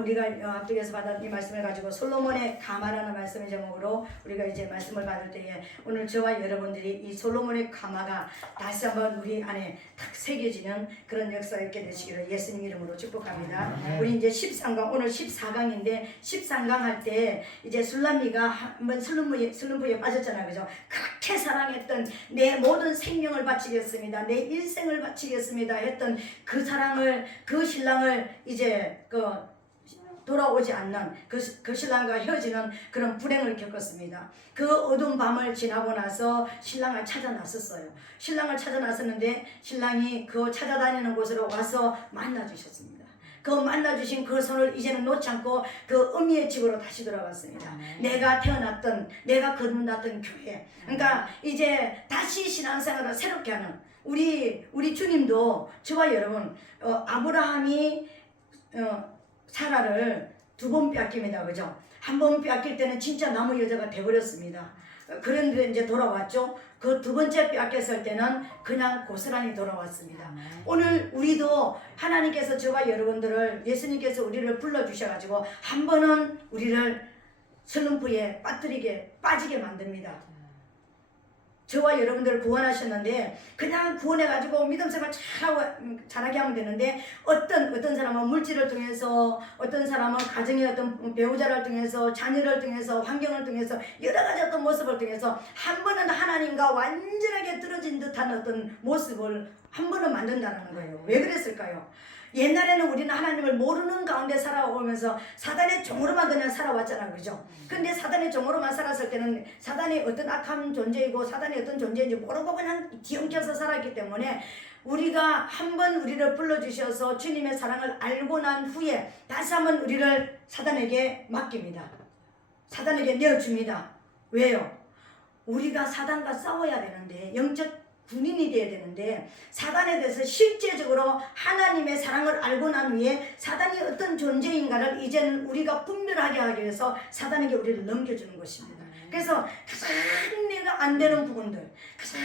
우리가 앞쪽에서 받은 이 말씀을 가지고 솔로몬의 가마라는 말씀의 제목으로 우리가 이제 말씀을 받을 때에 오늘 저와 여러분들이 이 솔로몬의 가마가 다시 한번 우리 안에 탁 새겨지는 그런 역사가 있게 되시기를 예수님 이름으로 축복합니다. 우리 이제 13강 오늘 14강인데 13강 할 때 이제 술람미가 한번 슬럼프에 빠졌잖아요. 그죠? 그렇게 사랑했던 내 모든 생명을 바치겠습니다. 내 일생을 바치겠습니다 했던 그 사랑을 그 신랑을 이제 돌아오지 않는 그 신랑과 헤어지는 그런 불행을 겪었습니다. 그 어두운 밤을 지나고 나서 신랑을 찾아 나섰어요. 신랑을 찾아 나섰는데 신랑이 그 찾아다니는 곳으로 와서 만나 주셨습니다. 그 만나 주신 그 손을 이제는 놓지 않고 그 어미의 집으로 다시 돌아갔습니다. 내가 태어났던 내가 거듭났던 교회. 그러니까 이제 다시 신앙생활을 새롭게 하는 우리 주님도 저와 여러분 아브라함이 사라를 2번 빼앗깁니다. 그죠? 한 번 빼앗길 때는 진짜 나무 여자가 돼버렸습니다. 그런데 이제 돌아왔죠. 그 2번째 빼앗겼을 때는 그냥 고스란히 돌아왔습니다. 오늘 우리도 하나님께서 저와 여러분들을 예수님께서 우리를 불러주셔가지고 한 번은 우리를 슬럼프에 빠지게 만듭니다. 저와 여러분들을 구원하셨는데 그냥 구원해가지고 믿음생활 잘하게 하면 되는데 어떤 사람은 물질을 통해서 어떤 사람은 가정의 어떤 배우자를 통해서 자녀를 통해서 환경을 통해서 여러 가지 어떤 모습을 통해서 한 번은 하나님과 완전하게 떨어진 듯한 어떤 모습을 한 번은 만든다는 거예요. 왜 그랬을까요? 옛날에는 우리는 하나님을 모르는 가운데 살아오면서 사단의 종으로만 그냥 살아왔잖아요. 그죠? 근데 사단의 종으로만 살았을 때는 사단이 어떤 악한 존재이고 사단이 어떤 존재인지 모르고 그냥 뒤엉켜서 살았기 때문에 우리가 한번 우리를 불러주셔서 주님의 사랑을 알고 난 후에 다시 한번 우리를 사단에게 맡깁니다. 사단에게 내어줍니다. 왜요? 우리가 사단과 싸워야 되는데 영적 군인이 되어야 되는데 사단에 대해서 실제적으로 하나님의 사랑을 알고 난 후에 사단이 어떤 존재인가를 이제는 우리가 분별하게 하기 위해서 사단에게 우리를 넘겨주는 것입니다. 그래서 가장 내가 안 되는 부분들, 가장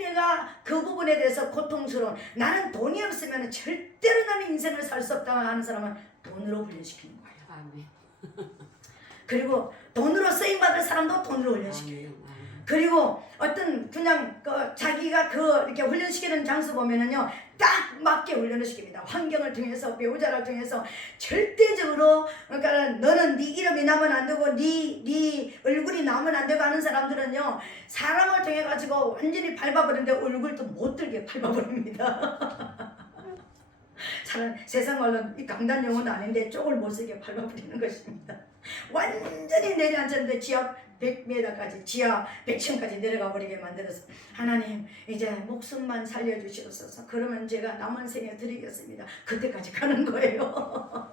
내가 그 부분에 대해서 고통스러운 나는 돈이 없으면 절대로 나는 인생을 살 수 없다고 하는 사람은 돈으로 훈련시키는 거예요. 그리고 돈으로 쓰임받을 사람도 돈으로 훈련시켜요. 그리고 어떤 그냥 자기가 이렇게 훈련시키는 장소 보면은요 딱 맞게 훈련을 시킵니다. 환경을 통해서 배우자를 통해서 절대적으로 그러니까 너는 네 이름이 나면 안 되고 네 얼굴이 나면 안 되고 하는 사람들은요 사람을 통해 가지고 완전히 밟아버리는데 얼굴도 못 들게 밟아버립니다. 세상 말로 이 강단 용어는 아닌데 쪽을 못 쓰게 밟아버리는 것입니다. 완전히 내려앉았는데 지하 100m까지 지하 100층까지 내려가 버리게 만들어서 하나님 이제 목숨만 살려주시옵소서. 그러면 제가 남은 생에 드리겠습니다. 그때까지 가는 거예요.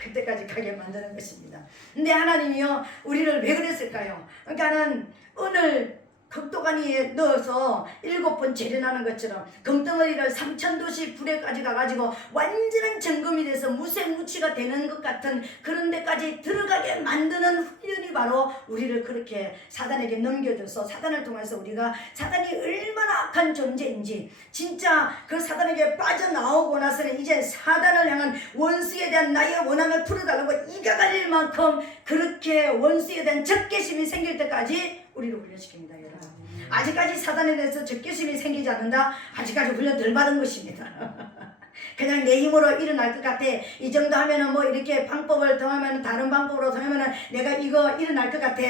그때까지 가게 만드는 것입니다. 근데 하나님이요 우리를 왜 그랬을까요? 그러니까는 오늘 극도간이에 넣어서 7번 재련하는 것처럼 금덩어리를 3000도씩 불에 가져가가지고 완전한 점검이 돼서 무색무취가 되는 것 같은 그런 데까지 들어가게 만드는 훈련이 바로 우리를 그렇게 사단에게 넘겨줘서 사단을 통해서 우리가 사단이 얼마나 악한 존재인지 진짜 그 사단에게 빠져나오고 나서는 이제 사단을 향한 원수에 대한 나의 원함을 풀어달라고 이가 갈릴 만큼 그렇게 원수에 대한 적개심이 생길 때까지 우리를 훈련시킵니다. 여러분. 아직까지 사단에 대해서 적개심이 생기지 않는다. 아직까지 훈련 덜 받은 것입니다. 그냥 내 힘으로 일어날 것 같아. 이 정도 하면은 뭐 이렇게 방법을 통하면 다른 방법으로 통하면은 내가 이거 일어날 것 같아.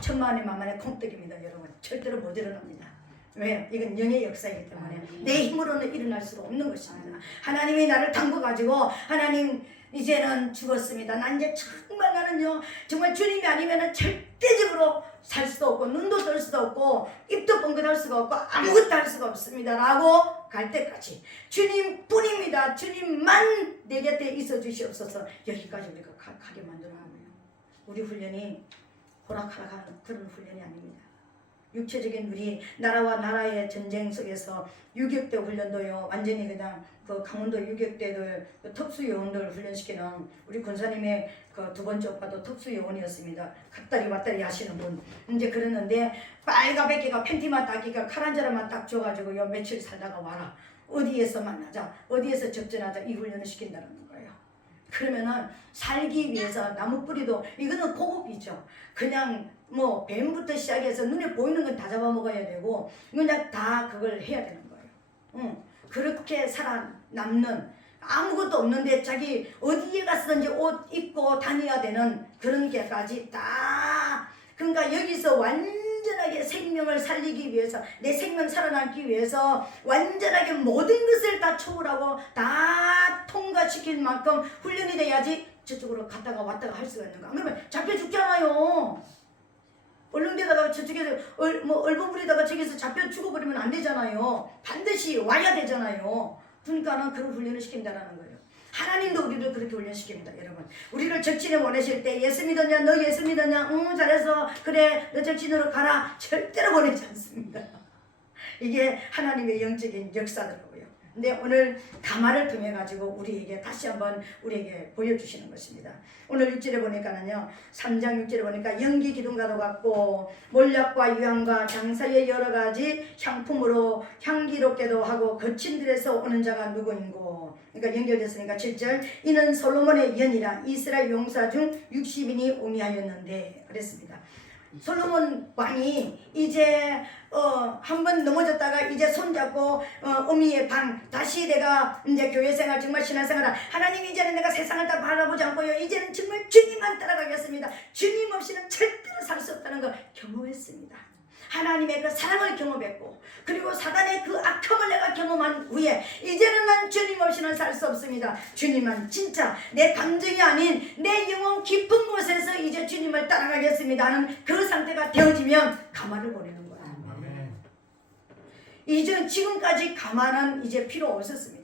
천만의 만만의 콩떡입니다. 여러분. 절대로 못 일어납니다. 왜요? 이건 영의 역사이기 때문에 내 힘으로는 일어날 수가 없는 것입니다. 하나님이 나를 담궈가지고 하나님 이제는 죽었습니다. 난 이제 정말 나는요 정말 주님이 아니면은 절대적으로 살 수도 없고 눈도 뜰 수도 없고 입도 뻥긋할 수가 없고 아무것도 할 수가 없습니다 라고 갈 때까지 주님뿐입니다. 주님만 내 곁에 있어 주시옵소서. 여기까지 우리가 가게 만들어 놓으면 우리 훈련이 호락호락하는 그런 훈련이 아닙니다. 육체적인 우리 나라와 나라의 전쟁 속에서 유격대 훈련도요 완전히 그냥 그 강원도 유격대들 특수요원들 훈련시키는 우리 군사님의 그 2번째 오빠도 특수요원이었습니다. 갔다리 왔다리 하시는 분. 이제 그랬는데 빨가벗기가 팬티만 닦기가 칼 한 자루만 딱 줘가지고 요 며칠 살다가 와라. 어디에서 만나자 어디에서 접전하자 이 훈련을 시킨다는 거예요. 그러면은 살기 위해서 나무 뿌리도 이거는 고급이죠. 그냥 뭐 뱀부터 시작해서 눈에 보이는 건 다 잡아먹어야 되고 그냥 다 그걸 해야 되는 거예요. 그렇게 살아남는 아무것도 없는데 자기 어디에 갔든지 옷 입고 다녀야 되는 그런 게까지 다 그러니까 여기서 완전하게 생명을 살리기 위해서 내 생명 살아남기 위해서 완전하게 모든 것을 다 초월하고 다 통과시킬 만큼 훈련이 돼야지 저쪽으로 갔다가 왔다가 할 수가 있는 거야. 그러면 잡혀 죽잖아요. 얼른데다가 저쪽에서 얼버무리다가 저기서 잡혀 죽어버리면 안 되잖아요. 반드시 와야 되잖아요. 그러니까는 그런 훈련을 시킨다는 거예요. 하나님도 우리를 그렇게 훈련시킵니다. 여러분 우리를 적진에 보내실 때 예수 믿었냐 너 예수 믿었냐 응 잘해서 그래 너 적진으로 가라 절대로 보내지 않습니다. 이게 하나님의 영적인 역사더라고요. 근데 오늘 가마를 통해 가지고 우리에게 다시 한번 우리에게 보여주시는 것입니다. 오늘 6절에 보니까는요 3장 6절에 보니까 연기 기둥과도 같고 몰약과 유향과 장사의 여러 가지 향품으로 향기롭게도 하고 거친 들에서 오는 자가 누구인고. 그러니까 연결됐으니까 7절 이는 솔로몬의 연이라 이스라엘 용사 중 60인이 우미하였는데 그랬습니다. 솔로몬 왕이 이제 한번 넘어졌다가 이제 손잡고 어미의 방 다시 내가 이제 교회생활 정말 신앙생활 하나님 이제는 내가 세상을 다 바라보지 않고요 이제는 정말 주님만 따라가겠습니다. 주님 없이는 절대로 살 수 없다는 걸 경험했습니다. 하나님의 그 사랑을 경험했고 그리고 사단의 그 악함을 내가 경험한 후에 이제는 난 주님 없이는 살 수 없습니다. 주님만 진짜 내 감정이 아닌 내 영혼 깊은 곳에서 이제 주님을 따라가겠습니다 하는 그 상태가 되어지면 가마를 보내는 거야. 이제 지금까지 가마는 이제 필요 없었습니다.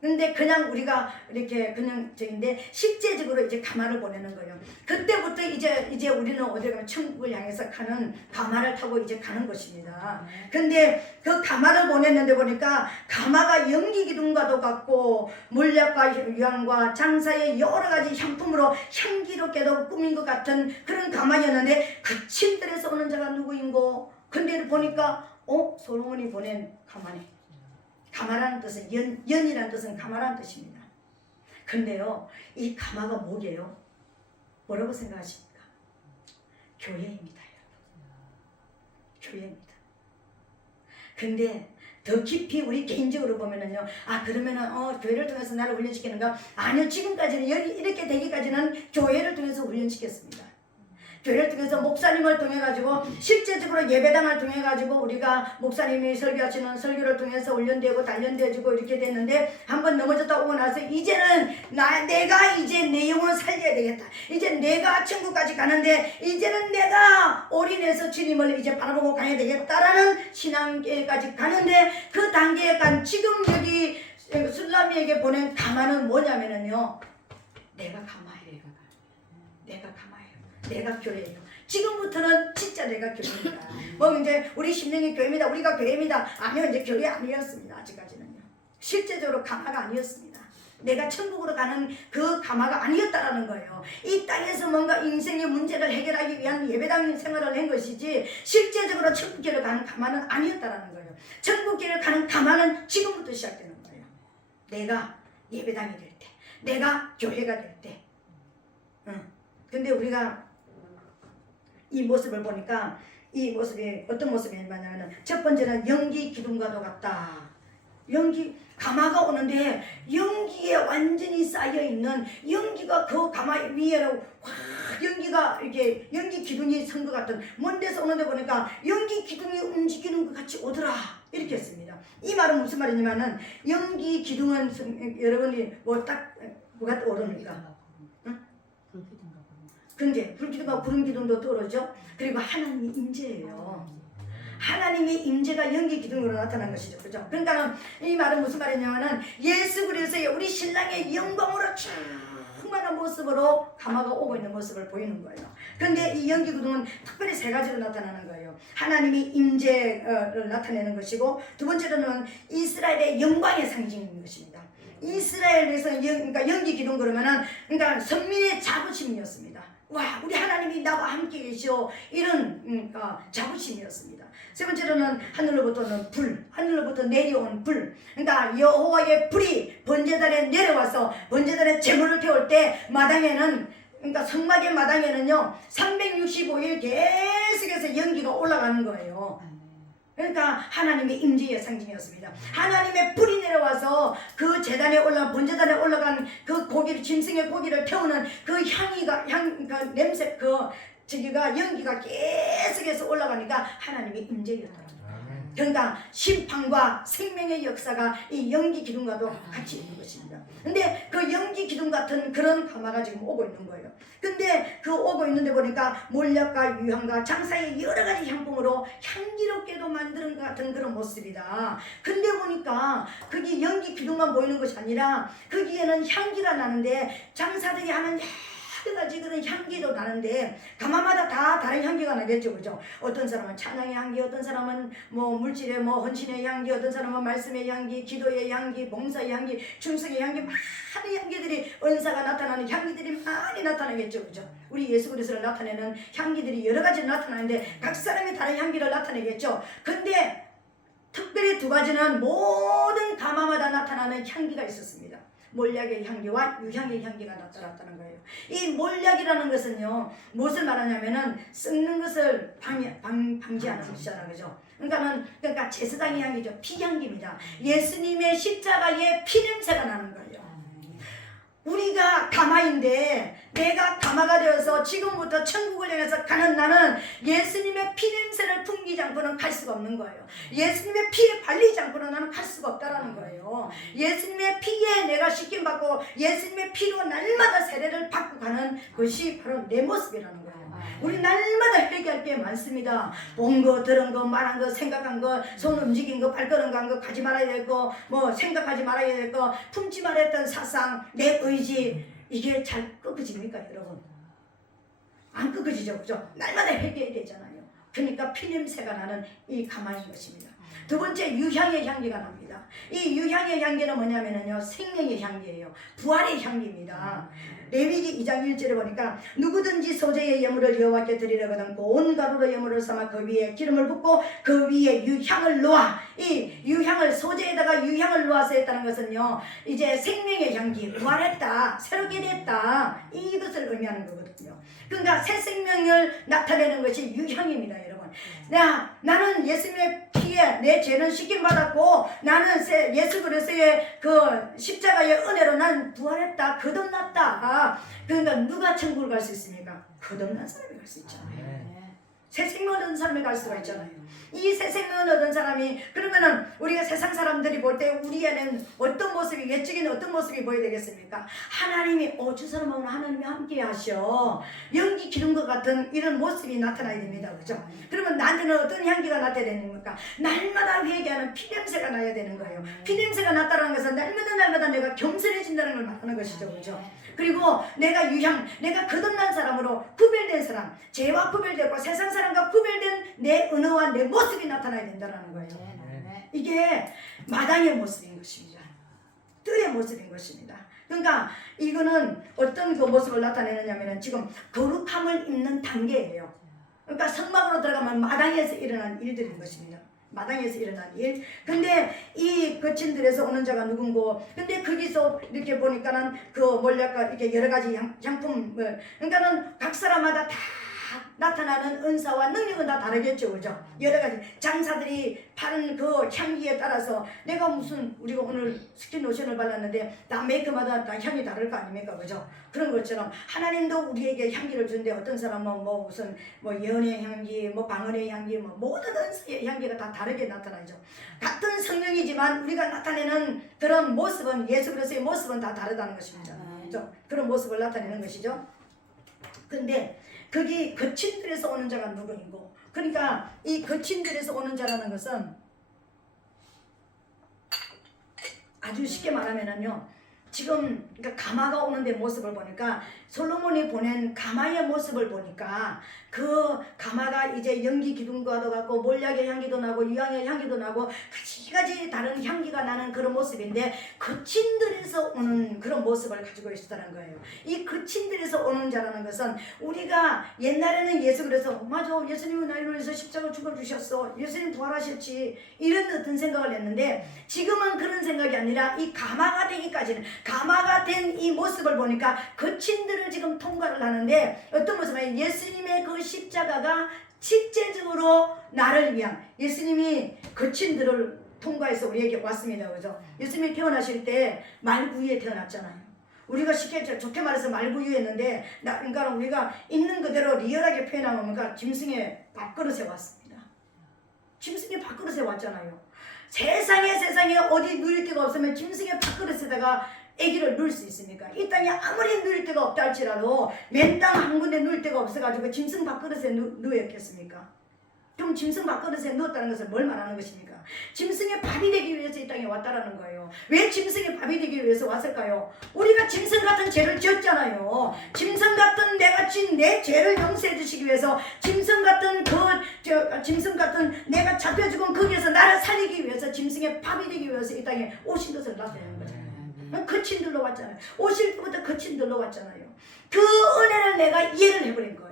근데 그냥 우리가 이렇게 그냥 저인데 실제적으로 이제 가마를 보내는 거예요. 그때부터 이제 우리는 어디 가면 천국을 향해서 가는 가마를 타고 이제 가는 것입니다. 근데 그 가마를 보냈는데 보니까 가마가 연기 기둥과도 같고 몰약과 유향과 장사의 여러 가지 향품으로 향기롭게도 꾸민 것 같은 그런 가마였는데 그 침들에서 오는 자가 누구인고. 근데 보니까 솔로몬이 보낸 가마네. 가마라는 뜻은 연이라는 뜻은 가마라는 뜻입니다. 근데요 이 가마가 뭐게요? 뭐라고 생각하십니까? 교회입니다. 교회입니다. 근데 더 깊이 우리 개인적으로 보면은요 그러면은 교회를 통해서 나를 훈련시키는가? 아니요 지금까지는 이렇게 되기까지는 교회를 통해서 훈련시켰습니다. 교회를 통해서 목사님을 통해 가지고 실제적으로 예배당을 통해 가지고 우리가 목사님이 설교하시는 설교를 통해서 훈련되고 단련되어지고 이렇게 됐는데 한번 넘어졌다 오고 나서 이제는 내가 이제 내 영혼을 살려야 되겠다. 이제 내가 천국까지 가는데 이제는 내가 올인해서 주님을 이제 바라보고 가야 되겠다라는 신앙계까지 가는데 그 단계에 간 지금 여기 술라미에게 보낸 가마는 뭐냐면은요 내가 가마예요. 내가 가마예요. 내가 교회예요. 지금부터는 진짜 내가 교회입니다. 이제 우리 심령이 교회입니다. 우리가 교회입니다. 아니요 이제 교회 아니었습니다. 아직까지는요. 실제적으로 가마가 아니었습니다. 내가 천국으로 가는 그 가마가 아니었다라는 거예요. 이 땅에서 뭔가 인생의 문제를 해결하기 위한 예배당 생활을 한 것이지 실제적으로 천국길을 가는 가마는 아니었다라는 거예요. 천국길을 가는 가마는 지금부터 시작되는 거예요. 내가 예배당이 될 때, 내가 교회가 될 때. 근데 우리가 이 모습을 보니까 이 모습이 어떤 모습이냐면 첫 번째는 연기 기둥과도 같다. 가마가 오는데 연기에 완전히 쌓여있는 연기가 그 가마 위에로 확 연기가 이렇게 연기 기둥이 선 것 같은 먼 데서 오는데 보니까 연기 기둥이 움직이는 것 같이 오더라 이렇게 했습니다. 이 말은 무슨 말이냐면은 연기 기둥은 여러분이 뭐가 떠오릅니까? 근데 불기둥과 구름기둥도 떠오르죠. 그리고 하나님의 임재예요. 하나님의 임재가 연기 기둥으로 나타난 것이죠. 그죠? 그러니까 이 말은 무슨 말이냐면은 예수 그리스도의 우리 신랑의 영광으로 충만한 모습으로 가마가 오고 있는 모습을 보이는 거예요. 그런데 이 연기 기둥은 특별히 세 가지로 나타나는 거예요. 하나님의 임재를 나타내는 것이고 두 번째로는 이스라엘의 영광의 상징인 것입니다. 이스라엘에서 그러니까 연기 기둥 그러면은 그러니까 선민의 자부심이었습니다. 와, 우리 하나님이 나와 함께 계시오, 이런 자부심이었습니다. 세 번째로는 하늘로부터는 불, 하늘로부터 내려온 불. 그러니까 여호와의 불이 번제단에 내려와서 번제단에 제물을 태울 때 마당에는, 그러니까 성막의 마당에는요 365일 계속해서 연기가 올라가는 거예요. 그러니까 하나님의 임재의 상징이었습니다. 하나님의 불이 내려와서 그 제단에 올라 번제단에 올라간 그 고기를, 짐승의 고기를 태우는 그 그러니까 냄새, 저기가 연기가 계속해서 올라가니까 하나님의 임재였더라고요. 그러니까 심판과 생명의 역사가 이 연기 기둥과도 같이 있는 것입니다. 근데 그 연기 기둥 같은 그런 가마가 지금 오고 있는 거예요. 근데 그 오고 있는데 보니까 몰약과 유향과 장사의 여러 가지 향품으로 향기롭게도 만드는 것 같은 그런 모습이다. 근데 보니까 거기 연기 기둥만 보이는 것이 아니라 거기에는 향기가 나는데 장사들이 하는 여러 가지 그런 향기도 나는데 가마마다 다 다른 향기가 나겠죠, 그죠? 어떤 사람은 찬양의 향기, 어떤 사람은 뭐 물질의 뭐 헌신의 향기, 어떤 사람은 말씀의 향기, 기도의 향기, 봉사의 향기, 충성의 향기, 많은 향기들이, 은사가 나타나는 향기들이 많이 나타나겠죠, 그죠? 우리 예수 그리스도를 나타내는 향기들이 여러 가지 나타나는데 각 사람이 다른 향기를 나타내겠죠. 근데 특별히 두 가지는 모든 가마마다 나타나는 향기가 있었습니다. 몰약의 향기와 유향의 향기가 나타났다는 거예요. 이 몰약이라는 것은요 무엇을 말하냐면은 썩는 것을 방지하는 것이잖아요, 그죠? 그러니까 제사장의 향기죠. 피향기입니다. 예수님의 십자가의 피냄새가 나는 거예요. 우리가 가마인데 내가 가마가 되어서 지금부터 천국을 향해서 가는 나는 예수님의 피냄새를 풍기지 않고는 갈 수가 없는 거예요. 예수님의 피에 발리지 않고는 나는 갈 수가 없다라는 거예요. 예수님의 피에 내가 씻김받고 예수님의 피로 날마다 세례를 받고 가는 것이 바로 내 모습이라는 거예요. 우리 날마다 회개할 게 많습니다. 본 거, 들은 거, 말한 거, 생각한 거, 손 움직인 거, 발걸음 간 거, 가지 말아야 될 거, 뭐 생각하지 말아야 될 거, 품지 말았던 사상, 내 의지, 이게 잘 꺾어집니까, 여러분? 안 꺾어지죠, 그죠? 날마다 회개해야 되잖아요. 그러니까 피냄새가 나는 이 가마인 것입니다. 두 번째, 유향의 향기가 납니다. 이 유향의 향기는 뭐냐면요 생명의 향기예요. 부활의 향기입니다. 레위기 2장 1절에 보니까 누구든지 소재의 예물을 여호와께 드리려거든 온 가루로 예물을 삼아 그 위에 기름을 붓고 그 위에 유향을 놓아. 이 유향을, 소재에다가 유향을 놓아서 했다는 것은요 이제 생명의 향기, 부활했다, 새롭게 됐다, 이것을 의미하는 거거든요. 그러니까 새 생명을 나타내는 것이 유향입니다, 여러분. 나는 예수님의 피에 내 죄는 씻김 받았고 나는 예수 그리스도의 그 십자가의 은혜로 난 부활했다, 거듭났다. 그러니까 누가 천국을 갈 수 있습니까? 거듭난 사람이 갈 수 있잖아요. 새 생명을 얻은 사람이 갈 수가 있잖아요. 이 새 생명을 얻은 사람이, 그러면은 우리가 세상 사람들이 볼 때 우리 안에는 어떤 모습이, 외적인 어떤 모습이 보여야 되겠습니까? 하나님이 저 사람하고는 하나님이 함께 하셔, 연기 기른 것 같은 이런 모습이 나타나야 됩니다, 그죠? 그러면 나한테는 어떤 향기가 나타나야 되는 겁니까? 날마다 회개하는 피냄새가 나야 되는 거예요. 피냄새가 났다는 것은 날마다 내가 겸손해진다는 걸 말하는 것이죠, 그죠? 그리고 내가 유향, 내가 거듭난 사람으로 구별된 사람, 죄와 구별되고 세상 사람과 구별된 내 은혜와 내 모습이 나타나야 된다는 거예요. 이게 마당의 모습인 것입니다. 뜰의 모습인 것입니다. 그러니까 이거는 어떤 그 모습을 나타내느냐면 지금 거룩함을 입는 단계예요. 그러니까 성막으로 들어가면 마당에서 일어난 일들인 것입니다. 마당에서 일어난 일. 근데 이 거친들에서 오는 자가 누군고? 근데 거기서 이렇게 보니까는 그 몰약과 이렇게 여러 가지 향품을, 그러니까는 각 사람마다 다 나타나는 은사와 능력은 다 다르겠죠, 그죠? 여러 가지 장사들이 파는 그 향기에 따라서 내가 무슨, 우리가 오늘 스킨 로션을 발랐는데 다 메이크마다 다 향이 다를 거 아닙니까, 그죠? 그런 것처럼 하나님도 우리에게 향기를 주는데 어떤 사람은 뭐 무슨 뭐 연의 향기, 뭐 방언의 향기, 뭐 모든 은사의 향기가 다 다르게 나타나죠. 같은 성령이지만 우리가 나타내는 그런 모습은, 예수 그리스도의 모습은 다 다르다는 것입니다. 그죠? 그런 모습을 나타내는 것이죠. 근데 거기 거친들에서 오는 자가 누구인고? 그러니까 이 거친들에서 오는 자라는 것은 아주 쉽게 말하면은요, 지금 그러니까 가마가 오는데 모습을 보니까 솔로몬이 보낸 가마의 모습을 보니까 그 가마가 이제 연기 기둥과도 같고 몰약의 향기도 나고 유향의 향기도 나고 가지가지 다른 향기가 나는 그런 모습인데 거친 들에서 오는 그런 모습을 가지고 있었다는 거예요. 이 거친 들에서 오는 자라는 것은 우리가 옛날에는 예수 그래서 맞아 예수님은 나를 위해서 십자가 죽어주셨어 예수님 부활하셨지 이런 어떤 생각을 했는데 지금은 그런 생각이 아니라 이 가마가 되기까지는 가마가 된 이 모습을 보니까 거친 들을 지금 통과를 하는데 어떤 모습이냐면 예수님의 그 십자가가 실제적으로 나를 위한 예수님이 거친 들을 통과해서 우리에게 왔습니다. 그죠? 예수님이 태어나실 때 말구 위에 태어났잖아요. 우리가 쉽게 좋게 말해서 말구 위였는데 그러니까 우리가 있는 그대로 리얼하게 표현하면 그러니까 짐승의 밥그릇에 왔습니다. 짐승의 밥그릇에 왔잖아요. 세상에 어디 누릴 데가 없으면 짐승의 밥그릇에다가 아기를 누릴 수 있습니까? 이 땅에 아무리 누릴 데가 없다 할지라도 맨땅 한 군데 누릴 데가 없어가지고 짐승 밥그릇에 누였겠습니까? 그럼 짐승 밥그릇에 누웠다는 것은 뭘 말하는 것입니까? 짐승의 밥이 되기 위해서 이 땅에 왔다라는 거예요. 왜 짐승의 밥이 되기 위해서 왔을까요? 우리가 짐승 같은 죄를 지었잖아요. 짐승 같은 내가 진 내 죄를 용서해 주시기 위해서 짐승 같은 짐승 같은 내가 잡혀 죽은 거기에서 나를 살리기 위해서 짐승의 밥이 되기 위해서 이 땅에 오신 것을 나타내는 거잖아요. 거친 들로 왔잖아요. 오실 때부터 거친 들로 왔잖아요. 그 은혜를 내가 이해를 해버린 거예요.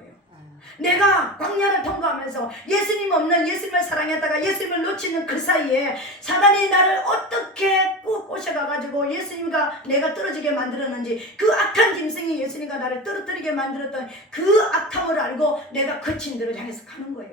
내가 광야를 통과하면서 예수님 없는 예수님을 사랑했다가 예수님을 놓치는 그 사이에 사단이 나를 어떻게 꼭 꼬셔가가지고 예수님과 내가 떨어지게 만들었는지 그 악한 짐승이 예수님과 나를 떨어뜨리게 만들었던 그 악함을 알고 내가 거친 들을 향해서 가는 거예요.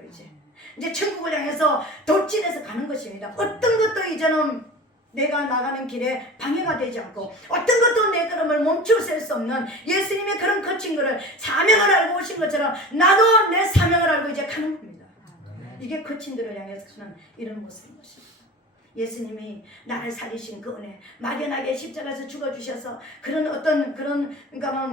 이제 천국을 향해서 돌진해서 가는 것입니다. 어떤 것도 이제는 내가 나가는 길에 방해가 되지 않고 어떤 것도 내 걸음을 멈추어 셀 수 없는 예수님의 그런 거친 거를 사명을 알고 오신 것처럼 나도 내 사명을 알고 이제 가는 겁니다. 이게 거친 들을 향해서 가는 이런 모습인 것입니다. 예수님이 나를 살리신 그 은혜 막연하게 십자가에서 죽어주셔서 그런 어떤 그런 그러니까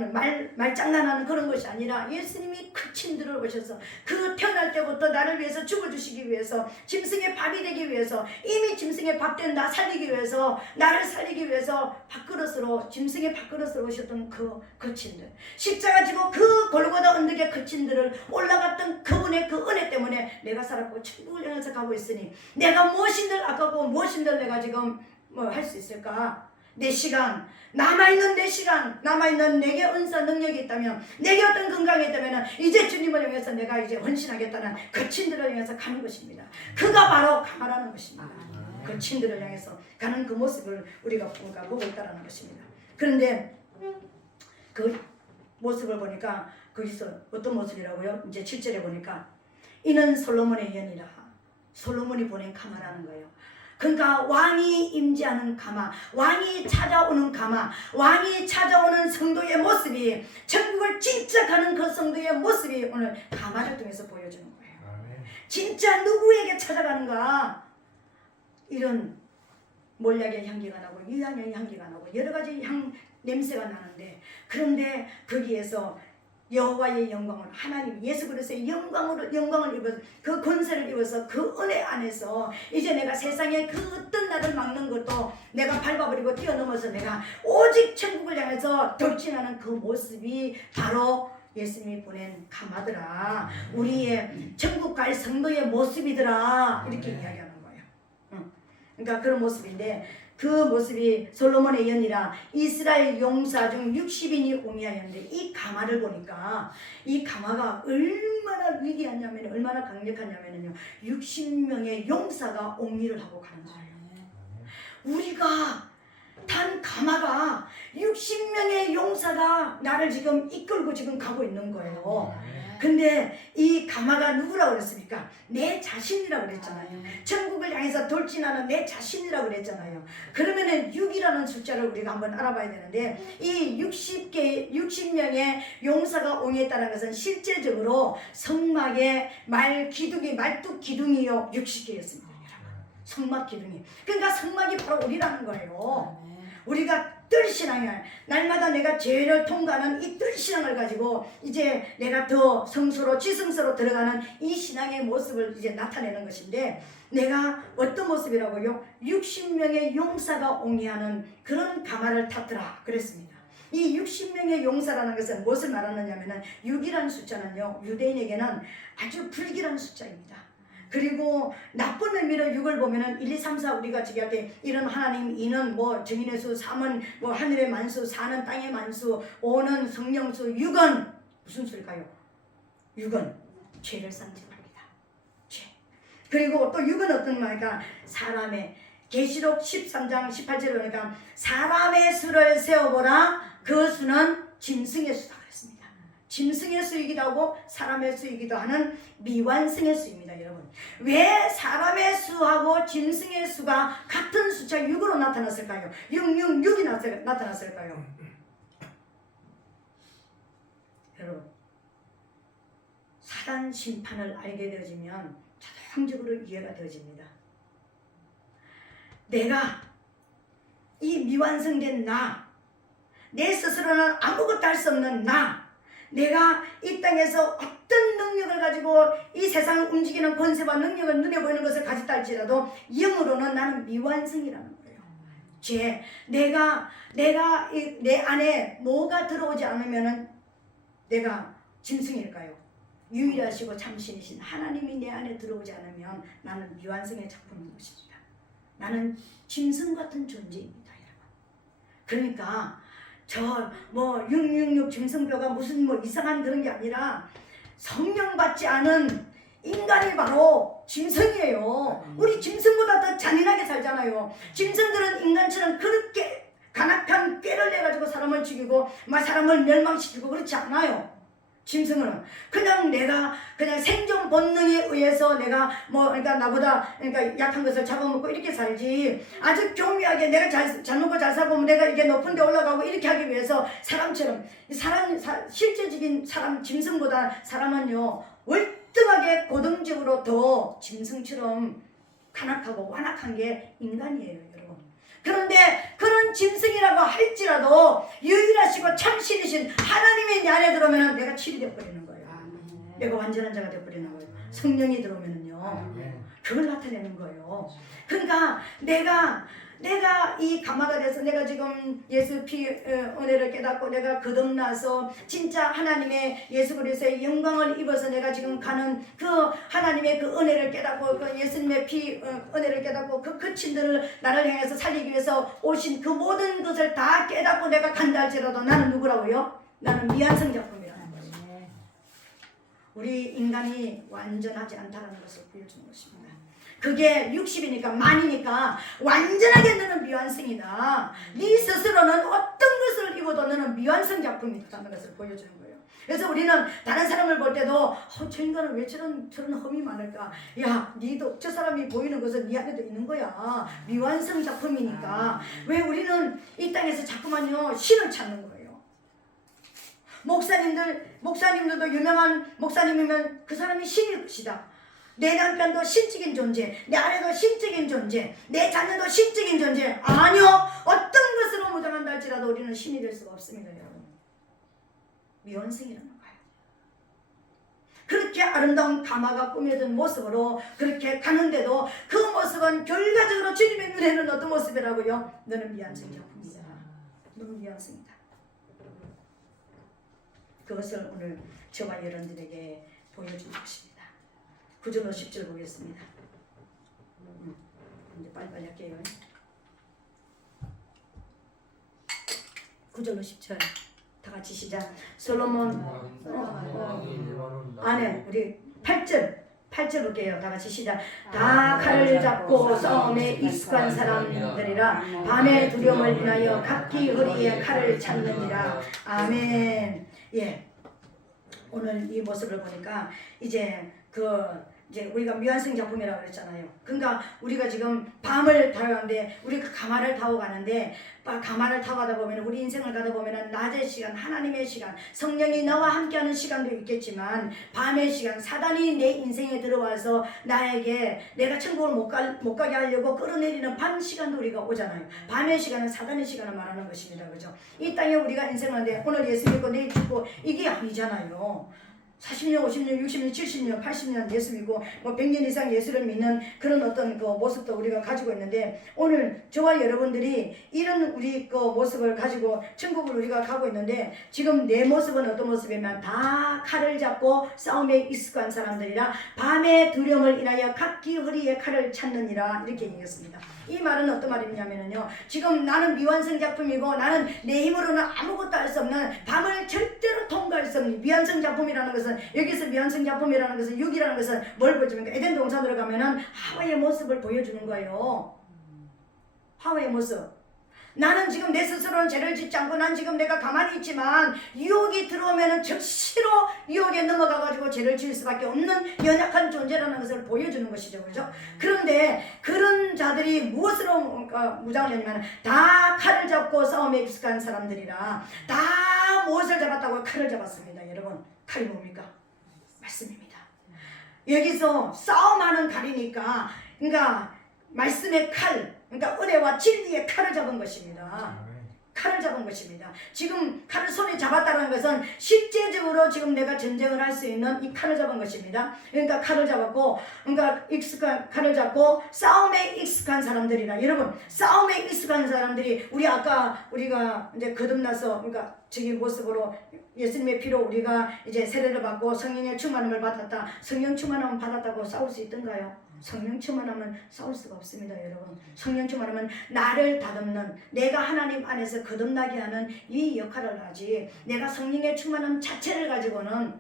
말장난하는 그런 것이 아니라 예수님이 거친 들을 오셔서 그 태어날 때부터 나를 위해서 죽어주시기 위해서 짐승의 밥이 되기 위해서 이미 짐승의 밥 된 나 살리기 위해서 나를 살리기 위해서 밥그릇으로 짐승의 밥그릇으로 오셨던 그 거친 들 십자가 지고 그 골고다 언덕에 거친 들을 올라갔던 그분의 그 은혜 때문에 내가 살았고 천국을 향해서 가고 있으니 내가 무엇인들 아까고 무엇인들 내가 지금 할 수 있을까? 내 시간 남아있는 내 시간 남아있는 내게 은사 능력이 있다면 내게 어떤 건강이 있다면 이제 주님을 향해서 내가 이제 헌신하겠다는 거친 들을 향해서 가는 것입니다. 그가 바로 가마라는 것입니다. 거친 들을 향해서 가는 그 모습을 우리가 보고 있다는 것입니다. 그런데 그 모습을 보니까 거기서 어떤 모습이라고요? 이제 7절에 보니까 이는 솔로몬의 연이라 솔로몬이 보낸 가마라는 거예요. 그러니까 왕이 임재하는 가마, 왕이 찾아오는 가마, 왕이 찾아오는 성도의 모습이 천국을 진짜 가는 그 성도의 모습이 오늘 가마를 통해서 보여주는 거예요. 진짜 누구에게 찾아가는가? 이런 몰약의 향기가 나고 유향의 향기가 나고 여러 가지 냄새가 나는데 그런데 거기에서 여호와의 영광을 하나님 예수 그리스도의 영광을 입어서 그 권세를 입어서 그 은혜 안에서 이제 내가 세상에 그 어떤 나를 막는 것도 내가 밟아버리고 뛰어넘어서 내가 오직 천국을 향해서 돌진하는 그 모습이 바로 예수님이 보낸 가마더라. 우리의 천국 갈 성도의 모습이더라. 이렇게 이야기하는 거예요. 그러니까 그런 모습인데 그 모습이 솔로몬의 연이라 이스라엘 용사 중 60인이 옹이하였는데 이 가마를 보니까 이 가마가 얼마나 위대하냐면 얼마나 강력하냐면요 60명의 용사가 옹이를 하고 가는 거예요. 우리가 단 가마가 60명의 용사가 나를 지금 이끌고 지금 가고 있는 거예요. 근데 이 가마가 누구라고 그랬습니까? 내 자신이라고 그랬잖아요. 천국을 향해서 돌진하는 내 자신이라고 그랬잖아요. 그러면은 6이라는 숫자를 우리가 한번 알아봐야 되는데 이 60명의 용사가 옹이했다는 것은 실제적으로 성막의 말뚝 기둥이요 60개였습니다. 성막 기둥이. 그러니까 성막이 바로 우리라는 거예요. 우리가 뜰신앙이야. 날마다 내가 죄를 통과하는 이 뜰신앙을 가지고 이제 내가 더 성수로 지성소로 들어가는 이 신앙의 모습을 이제 나타내는 것인데, 내가 어떤 모습이라고요? 60명의 용사가 옹이하는 그런 가마를 탔더라 그랬습니다. 이 60명의 용사라는 것은 무엇을 말하느냐면은 6이라는 숫자는요, 유대인에게는 아주 불길한 숫자입니다. 그리고 나쁜 의미로 6을 보면은 1, 2, 3, 4 우리가 저기 할 때 이런 하나님, 2는 뭐 정인의 수, 3은 뭐 하늘의 만수, 4는 땅의 만수, 5는 성령수, 6은 무슨 수일까요? 6은 죄를 상징합니다. 죄. 그리고 또 6은 어떤 말일까? 사람의, 계시록 13장 18절에 보니까 사람의 수를 세어보라, 그 수는 짐승의 수다 그랬습니다. 짐승의 수이기도 하고 사람의 수이기도 하는 미완성의 수입니다. 여러분, 왜 사람의 수하고 짐승의 수가 같은 숫자 6으로 나타났을까요? 666이 나타났을까요? 여러분, 사단 심판을 알게 되어지면 자동적으로 이해가 되어집니다. 내가 이 미완성된 내 스스로는 아무것도 할 수 없는 내가 이 땅에서 어떤 능력을 가지고 이 세상을 움직이는 권세와 능력을 눈에 보이는 것을 가졌다 할지라도 영으로는 나는 미완성이라는 거예요. 내가 내 안에 뭐가 들어오지 않으면은 내가 짐승일까요? 유일하시고 참신이신 하나님이 내 안에 들어오지 않으면 나는 미완성의 작품인 것입니다. 나는 짐승 같은 존재입니다, 여러분. 그러니까 저 뭐 666 짐승교가 무슨 뭐 이상한 그런 게 아니라 성령 받지 않은 인간이 바로 짐승이에요. 우리 짐승보다 더 잔인하게 살잖아요. 짐승들은 인간처럼 그렇게 간악한 꾀를 내가지고 사람을 죽이고 막 사람을 멸망시키고 그렇지 않아요. 짐승은 그냥 내가 그냥 생존 본능에 의해서 내가 뭐 그러니까 나보다 그러니까 약한 것을 잡아먹고 이렇게 살지, 아주 교묘하게 내가 잘 먹고 잘 살고 내가 이렇게 높은 데 올라가고 이렇게 하기 위해서 사람처럼 실제적인 사람 짐승보다 사람은요 월등하게 고등적으로 더 짐승처럼 간악하고 완악한 게 인간이에요, 여러분. 그런데 그런 짐승이라고 할지라도 유일하시고 참신이신 하나님의 내 안에 들어오면 내가 칠이 되어버리는 거예요. 내가 완전한 자가 되어버리는 거예요. 성령이 들어오면은요 그걸 나타내는 거예요. 그러니까 내가 이 가마가 돼서 내가 지금 예수 피 은혜를 깨닫고 내가 거듭나서 진짜 하나님의 예수 그리스도의 영광을 입어서 내가 지금 가는 그 하나님의 그 은혜를 깨닫고 그 예수님의 피 은혜를 깨닫고 그 거친들을 나를 향해서 살리기 위해서 오신 그 모든 것을 다 깨닫고 내가 간다 할지라도 나는 누구라고요? 나는 미완성 작품이라는 거예요. 우리 인간이 완전하지 않다는 것을 보여주는 것입니다. 그게 60이니까 만이니까 완전하게 너는 미완성이다. 네 스스로는 어떤 것을 입어도 너는 미완성 작품이다는 것을 보여주는 거예요. 그래서 우리는 다른 사람을 볼 때도 저 인간은 왜 저런 험이 많을까? 야, 니도 저 사람이 보이는 것은 네 안에도 있는 거야. 미완성 작품이니까. 왜 우리는 이 땅에서 자꾸만요 신을 찾는 거예요. 목사님들도 유명한 목사님이면 그 사람이 신일 것이다. 내 남편도 신적인 존재, 내 아내도 신적인 존재, 내 자녀도 신적인 존재. 아니요, 어떤 것으로 무장한다 할지라도 우리는 신이 될 수가 없습니다, 여러분. 미완성이라는 거예요. 그렇게 아름다운 가마가 꾸며진 모습으로 그렇게 가는데도 그 모습은 결과적으로 주님의 눈에는 어떤 모습이라고요? 너는 미완성 작품이다. 너는 미완성이다. 그것을 오늘 저와 여러분들에게 보여준 것입니다. 9절 10절 보겠습니다. 이제 빨리빨리 할게요. 9절 10절 다 같이 시작. 솔로몬 안에 우리 8절 볼게요. 다 같이 시작. 다 칼을 잡고 싸움에 익숙한 사람들이라 밤의 두려움을 인하여 각기 허리에 칼을 찾느니라. 아멘. 예. 오늘 이 모습을 보니까 이제 그 이제 우리가 미완성 작품이라고 그랬잖아요. 그러니까 우리가 지금 밤을 타고 가는데 우리가 가마를 타고 가는데 가마를 타고 가다 보면 우리 인생을 가다 보면 낮의 시간, 하나님의 시간, 성령이 나와 함께하는 시간도 있겠지만 밤의 시간, 사단이 내 인생에 들어와서 나에게 내가 천국을 못 가게 하려고 끌어내리는 밤 시간도 우리가 오잖아요. 밤의 시간은 사단의 시간을 말하는 것입니다. 그죠? 이 땅에 우리가 인생을 하는데 오늘 예수 믿고 내일 죽고 이게 아니잖아요. 40년, 50년, 60년, 70년, 80년 예수 믿고 뭐 100년 이상 예수를 믿는 그런 어떤 그 모습도 우리가 가지고 있는데 오늘 저와 여러분들이 이런 우리 그 모습을 가지고 천국을 우리가 가고 있는데 지금 내 모습은 어떤 모습이면 다 칼을 잡고 싸움에 익숙한 사람들이라 밤의 두려움을 인하여 각기 허리에 칼을 찾느니라 이렇게 얘기했습니다. 이 말은 어떤 말이냐면요. 지금 나는 미완성 작품이고 나는 내 힘으로는 아무것도 할 수 없는 밤을 절대로 통과할 수 없는 미완성 작품이라는 것은 여기서 미완성 작품이라는 것은 6이라는 것은 뭘 보여줍니까? 에덴 동산으로 가면은 하와의 모습을 보여주는 거예요. 하와의 모습. 나는 지금 내 스스로는 죄를 짓지 않고 난 지금 내가 가만히 있지만 유혹이 들어오면은 즉시로 유혹에 넘어가가지고 죄를 지을 수밖에 없는 연약한 존재라는 것을 보여주는 것이죠. 그죠? 그런데 그런 자들이 무엇으로 무장을 했냐면 다 칼을 잡고 싸움에 익숙한 사람들이라 다 무엇을 잡았다고 칼을 잡았습니다. 여러분 칼이 뭡니까? 말씀입니다. 여기서 싸움하는 칼이니까 그러니까 말씀의 칼 그러니까 은혜와 진리의 칼을 잡은 것입니다. 칼을 잡은 것입니다. 지금 칼을 손에 잡았다는 것은 실제적으로 지금 내가 전쟁을 할 수 있는 이 칼을 잡은 것입니다. 그러니까 칼을 잡았고, 그러니까 익숙한 칼을 잡고 싸움에 익숙한 사람들이라. 여러분, 싸움에 익숙한 사람들이 우리가 이제 거듭나서 그러니까 저기 모습으로 예수님의 피로 우리가 이제 세례를 받고 성령의 충만함을 받았다. 성령 충만함을 받았다고 싸울 수 있던가요? 성령 충만하면 싸울 수가 없습니다. 여러분 성령 충만하면 나를 다듬는 내가 하나님 안에서 거듭나게 하는 이 역할을 하지 내가 성령의 충만함 자체를 가지고는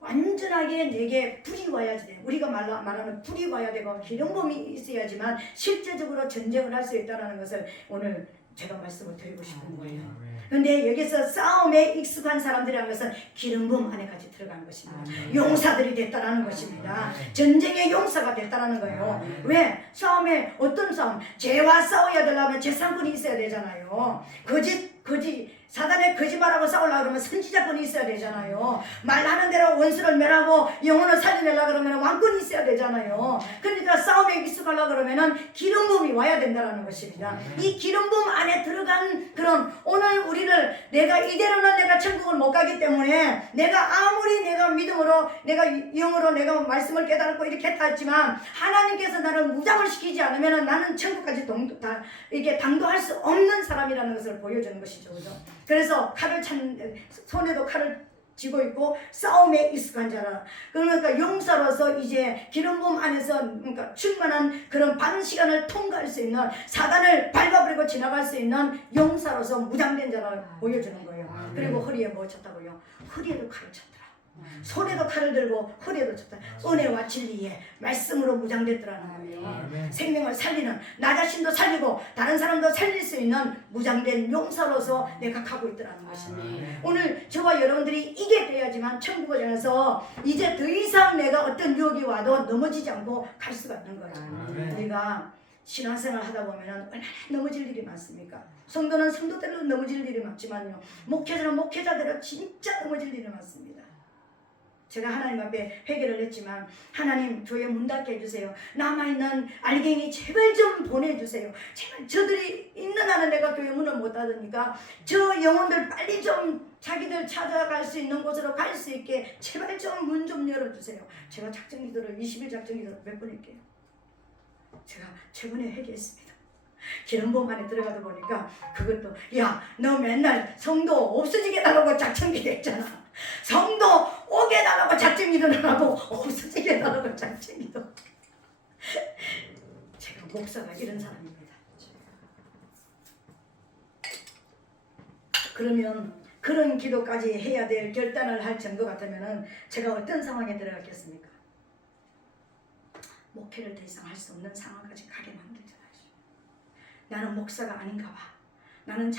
완전하게 내게 불이 와야지 돼. 우리가 말하는 불이 와야 되고 기름붐이 있어야지만 실제적으로 전쟁을 할 수 있다는 것을 오늘 제가 말씀을 드리고 싶은 거예요. 그런데 여기서 싸움에 익숙한 사람들이라는 것은 기름붐 안에까지 들어간 것입니다. 용사들이 됐다라는 것입니다. 전쟁의 용사가 됐다라는 거예요. 왜? 싸움에 어떤 싸움? 죄와 싸워야 되려면 재산권이 있어야 되잖아요. 거짓 사단의 거짓말하고 싸우려고 그러면 선지자권이 있어야 되잖아요. 말하는 대로 원수를 멸하고 영혼을 살려내려고 그러면 왕권이 있어야 되잖아요. 그러니까 싸움에 익숙하려고 그러면 기름붐이 와야 된다는 것입니다. 이 기름붐 안에 들어간 그런 오늘 우리를 내가 이대로는 내가 천국을 못 가기 때문에 내가 아무리 내가 믿음으로 내가 영으로 내가 말씀을 깨달았고 이렇게 했다 했지만 하나님께서 나를 무장을 시키지 않으면 나는 천국까지 이게 당도할 수 없는 사람이라는 것을 보여주는 것이죠. 그죠? 그래서 손에도 칼을 쥐고 있고 싸움에 익숙한 자라. 그러니까 용사로서 이제 기름붐 안에서 그러니까 충만한 그런 밤 시간을 통과할 수 있는 사단을 밟아버리고 지나갈 수 있는 용사로서 무장된 자를 보여주는 거예요. 그리고 허리에 뭐 쳤다고요? 허리에도 칼을 쳤더라. 손에도 칼을 들고 허리에도 쳤다. 은혜와 진리에 말씀으로 무장됐더라는 거예요. 생명을 살리는 나 자신도 살리고 다른 사람도 살릴 수 있는 무장된 용사로서 내가 가고 있더라는 것입니다. 오늘 저와 여러분들이 이게 돼야지만 천국을 향해서 이제 더 이상 내가 어떤 유혹이 와도 넘어지지 않고 갈 수가 있는 거예요. 우리가 신앙생활 하다 보면 얼마나 넘어질 일이 많습니까? 성도는 성도대로 넘어질 일이 많지만요. 목회자는 목회자대로 진짜 넘어질 일이 많습니다. 제가 하나님 앞에 회개를 했지만 하나님 교회 문 닫게 해주세요. 남아있는 알갱이 제발 좀 보내주세요. 제발 저들이 있는 한은 내가 교회 문을 못 닫으니까 저 영혼들 빨리 좀 자기들 찾아갈 수 있는 곳으로 갈 수 있게 제발 좀 문 좀 열어주세요. 제가 작정기도를 20일 작정기도를 몇 번 할게요. 제가 최근에 회개했습니다. 기름붐 안에 들어가다 보니까 그것도 야 너 맨날 성도 없어지게 해달라고 작정기도 했잖아. 성도 오게 해달라고 작정기도를 하고 없어지게 해달라고 작정기도. 제가 목사가 이런 사람입니다. 그러면 그런 기도까지 해야 될 결단을 할 정도 같으면 제가 어떤 상황에 들어갔겠습니까? 목회를 더 이상 할 수 없는 상황까지 가게 만들잖아요. 나는 목사가 아닌가 봐. 나는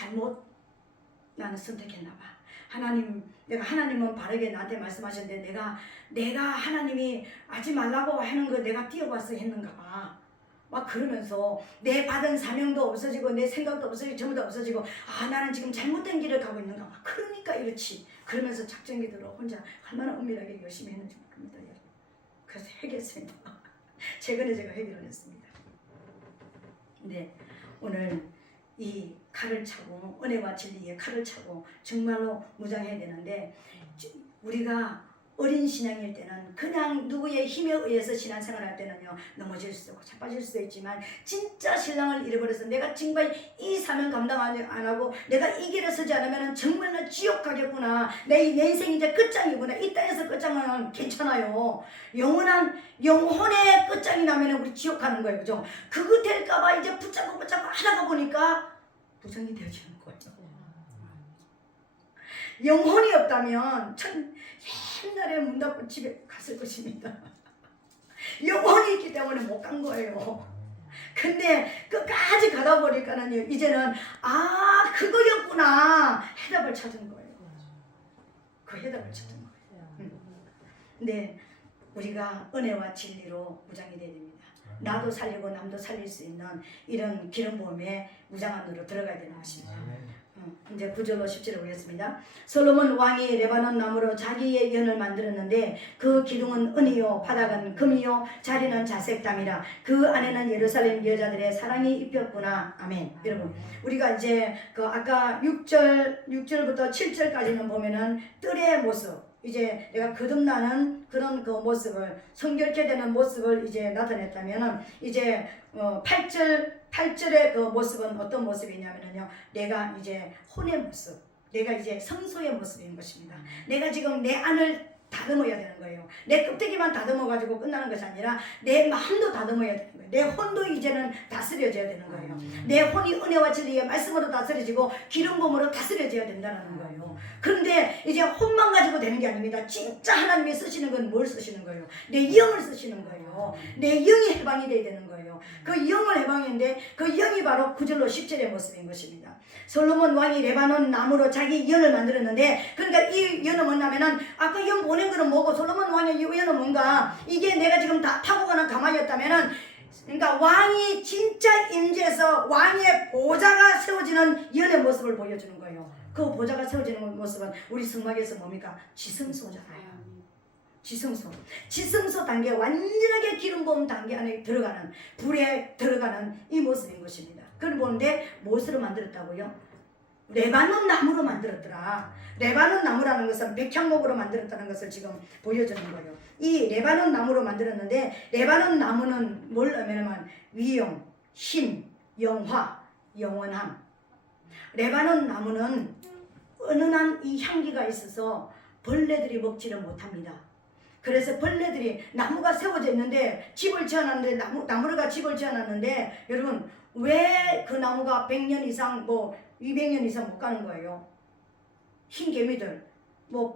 나는 선택했나 봐. 하나님, 내가 하나님은 바르게 나한테 말씀하셨는데 내가 하나님이 하지 말라고 하는 거 내가 뛰어봐서 했는가 봐. 막 그러면서 내 받은 사명도 없어지고 내 생각도 없어지고 전부 다 없어지고 나는 지금 잘못된 길을 가고 있는가 봐. 그러니까 이렇지. 그러면서 작전기들로 혼자 얼마나 은밀하게 열심히 했는지 모릅니다. 그래서 해결했습니다. 최근에 제가 해결을 했습니다. 근데 오늘 이 칼을 차고 은혜와 진리의 칼을 차고 정말로 무장해야 되는데 우리가 어린 신앙일 때는 그냥 누구의 힘에 의해서 신앙생활할 때는요 넘어질 수도 있고 자빠질 수도 있지만 진짜 신랑을 잃어버려서 내가 정말 이 사명 감당 안 하고 내가 이 길에 서지 않으면 정말 나 지옥 가겠구나, 내 인생이 이제 끝장이구나, 이 땅에서 끝장은 괜찮아요. 영혼의 끝장이 나면 우리 지옥 가는 거예요. 그죠? 그거 될까봐 이제 붙잡고 하다가 보니까 부정이 되어지는 거예요. 영혼이 없다면 옛날에 문 닫고 집에 갔을 것입니다. 영혼이 있기 때문에 못 간 거예요. 근데 끝까지 가다 보니까는요 이제는 그거였구나 해답을 찾은 거예요. 그 해답을 찾은 거예요. 근데 우리가 은혜와 진리로 무장이 되어야 됩니다. 나도 살리고 남도 살릴 수 있는 이런 기름 부음의 무장 안으로 들어가야 되는 것입니다. 이제 9절로 10절을 보겠습니다. 솔로몬 왕이 레바논 나무로 자기의 연을 만들었는데 그 기둥은 은이요 바닥은 금이요 자리는 자색담이라. 그 안에는 예루살렘 여자들의 사랑이 입혔구나. 아멘. 여러분 우리가 이제 아까 6절부터 7절까지는 보면은 뜰의 모습, 이제 내가 거듭나는 그런 그 모습을, 성결케 되는 모습을 이제 나타냈다면은 이제 8절의 그 모습은 어떤 모습이냐면요, 내가 이제 혼의 모습, 내가 이제 성소의 모습인 것입니다. 내가 지금 내 안을 다듬어야 되는 거예요. 내 껍데기만 다듬어 가지고 끝나는 것이 아니라 내 마음도 다듬어야 되는 거예요. 내 혼도 이제는 다스려져야 되는 거예요. 내 혼이 은혜와 진리의 말씀으로 다스려지고 기름 부음으로 다스려져야 된다는 거예요. 그런데 이제 혼만 가지고 되는 게 아닙니다. 진짜 하나님이 쓰시는 건 뭘 쓰시는 거예요? 내 영을 쓰시는 거예요. 내 영이 해방이 돼야 되는 거예요. 그 영을 해방인데 그 영이 바로 9절로 10절의 모습인 것입니다. 솔로몬 왕이 레바논 나무로 자기 연을 만들었는데, 그러니까 이 연은 뭐냐면은 아까 연 보낸 거는 뭐고 솔로몬 왕의 이 연은 뭔가, 이게 내가 지금 다 타고 가는 가마였다면은, 그러니까 왕이 진짜 임재해서 왕의 보좌가 세워지는 연의 모습을 보여주는 거예요. 그 보좌가 세워지는 모습은 우리 성막에서 뭡니까? 지성소잖아요. 지성소 단계, 완전하게 기름 부음 단계 안에 들어가는, 불에 들어가는 이 모습인 것입니다. 그걸 보는데 무엇으로 만들었다고요? 레바논 나무로 만들었더라. 레바논 나무라는 것은 백향목으로 만들었다는 것을 지금 보여주는 거예요. 이 레바논 나무로 만들었는데, 레바논 나무는 뭘 의미하면 위용, 힘, 영화, 영원함. 레바논 나무는 은은한 이 향기가 있어서 벌레들이 먹지를 못합니다. 그래서 벌레들이, 나무가 세워져 있는데 집을 지어놨는데, 나무가 집을 지어놨는데, 여러분 왜 그 나무가 100년 이상 200년 이상 못 가는 거예요? 흰개미들,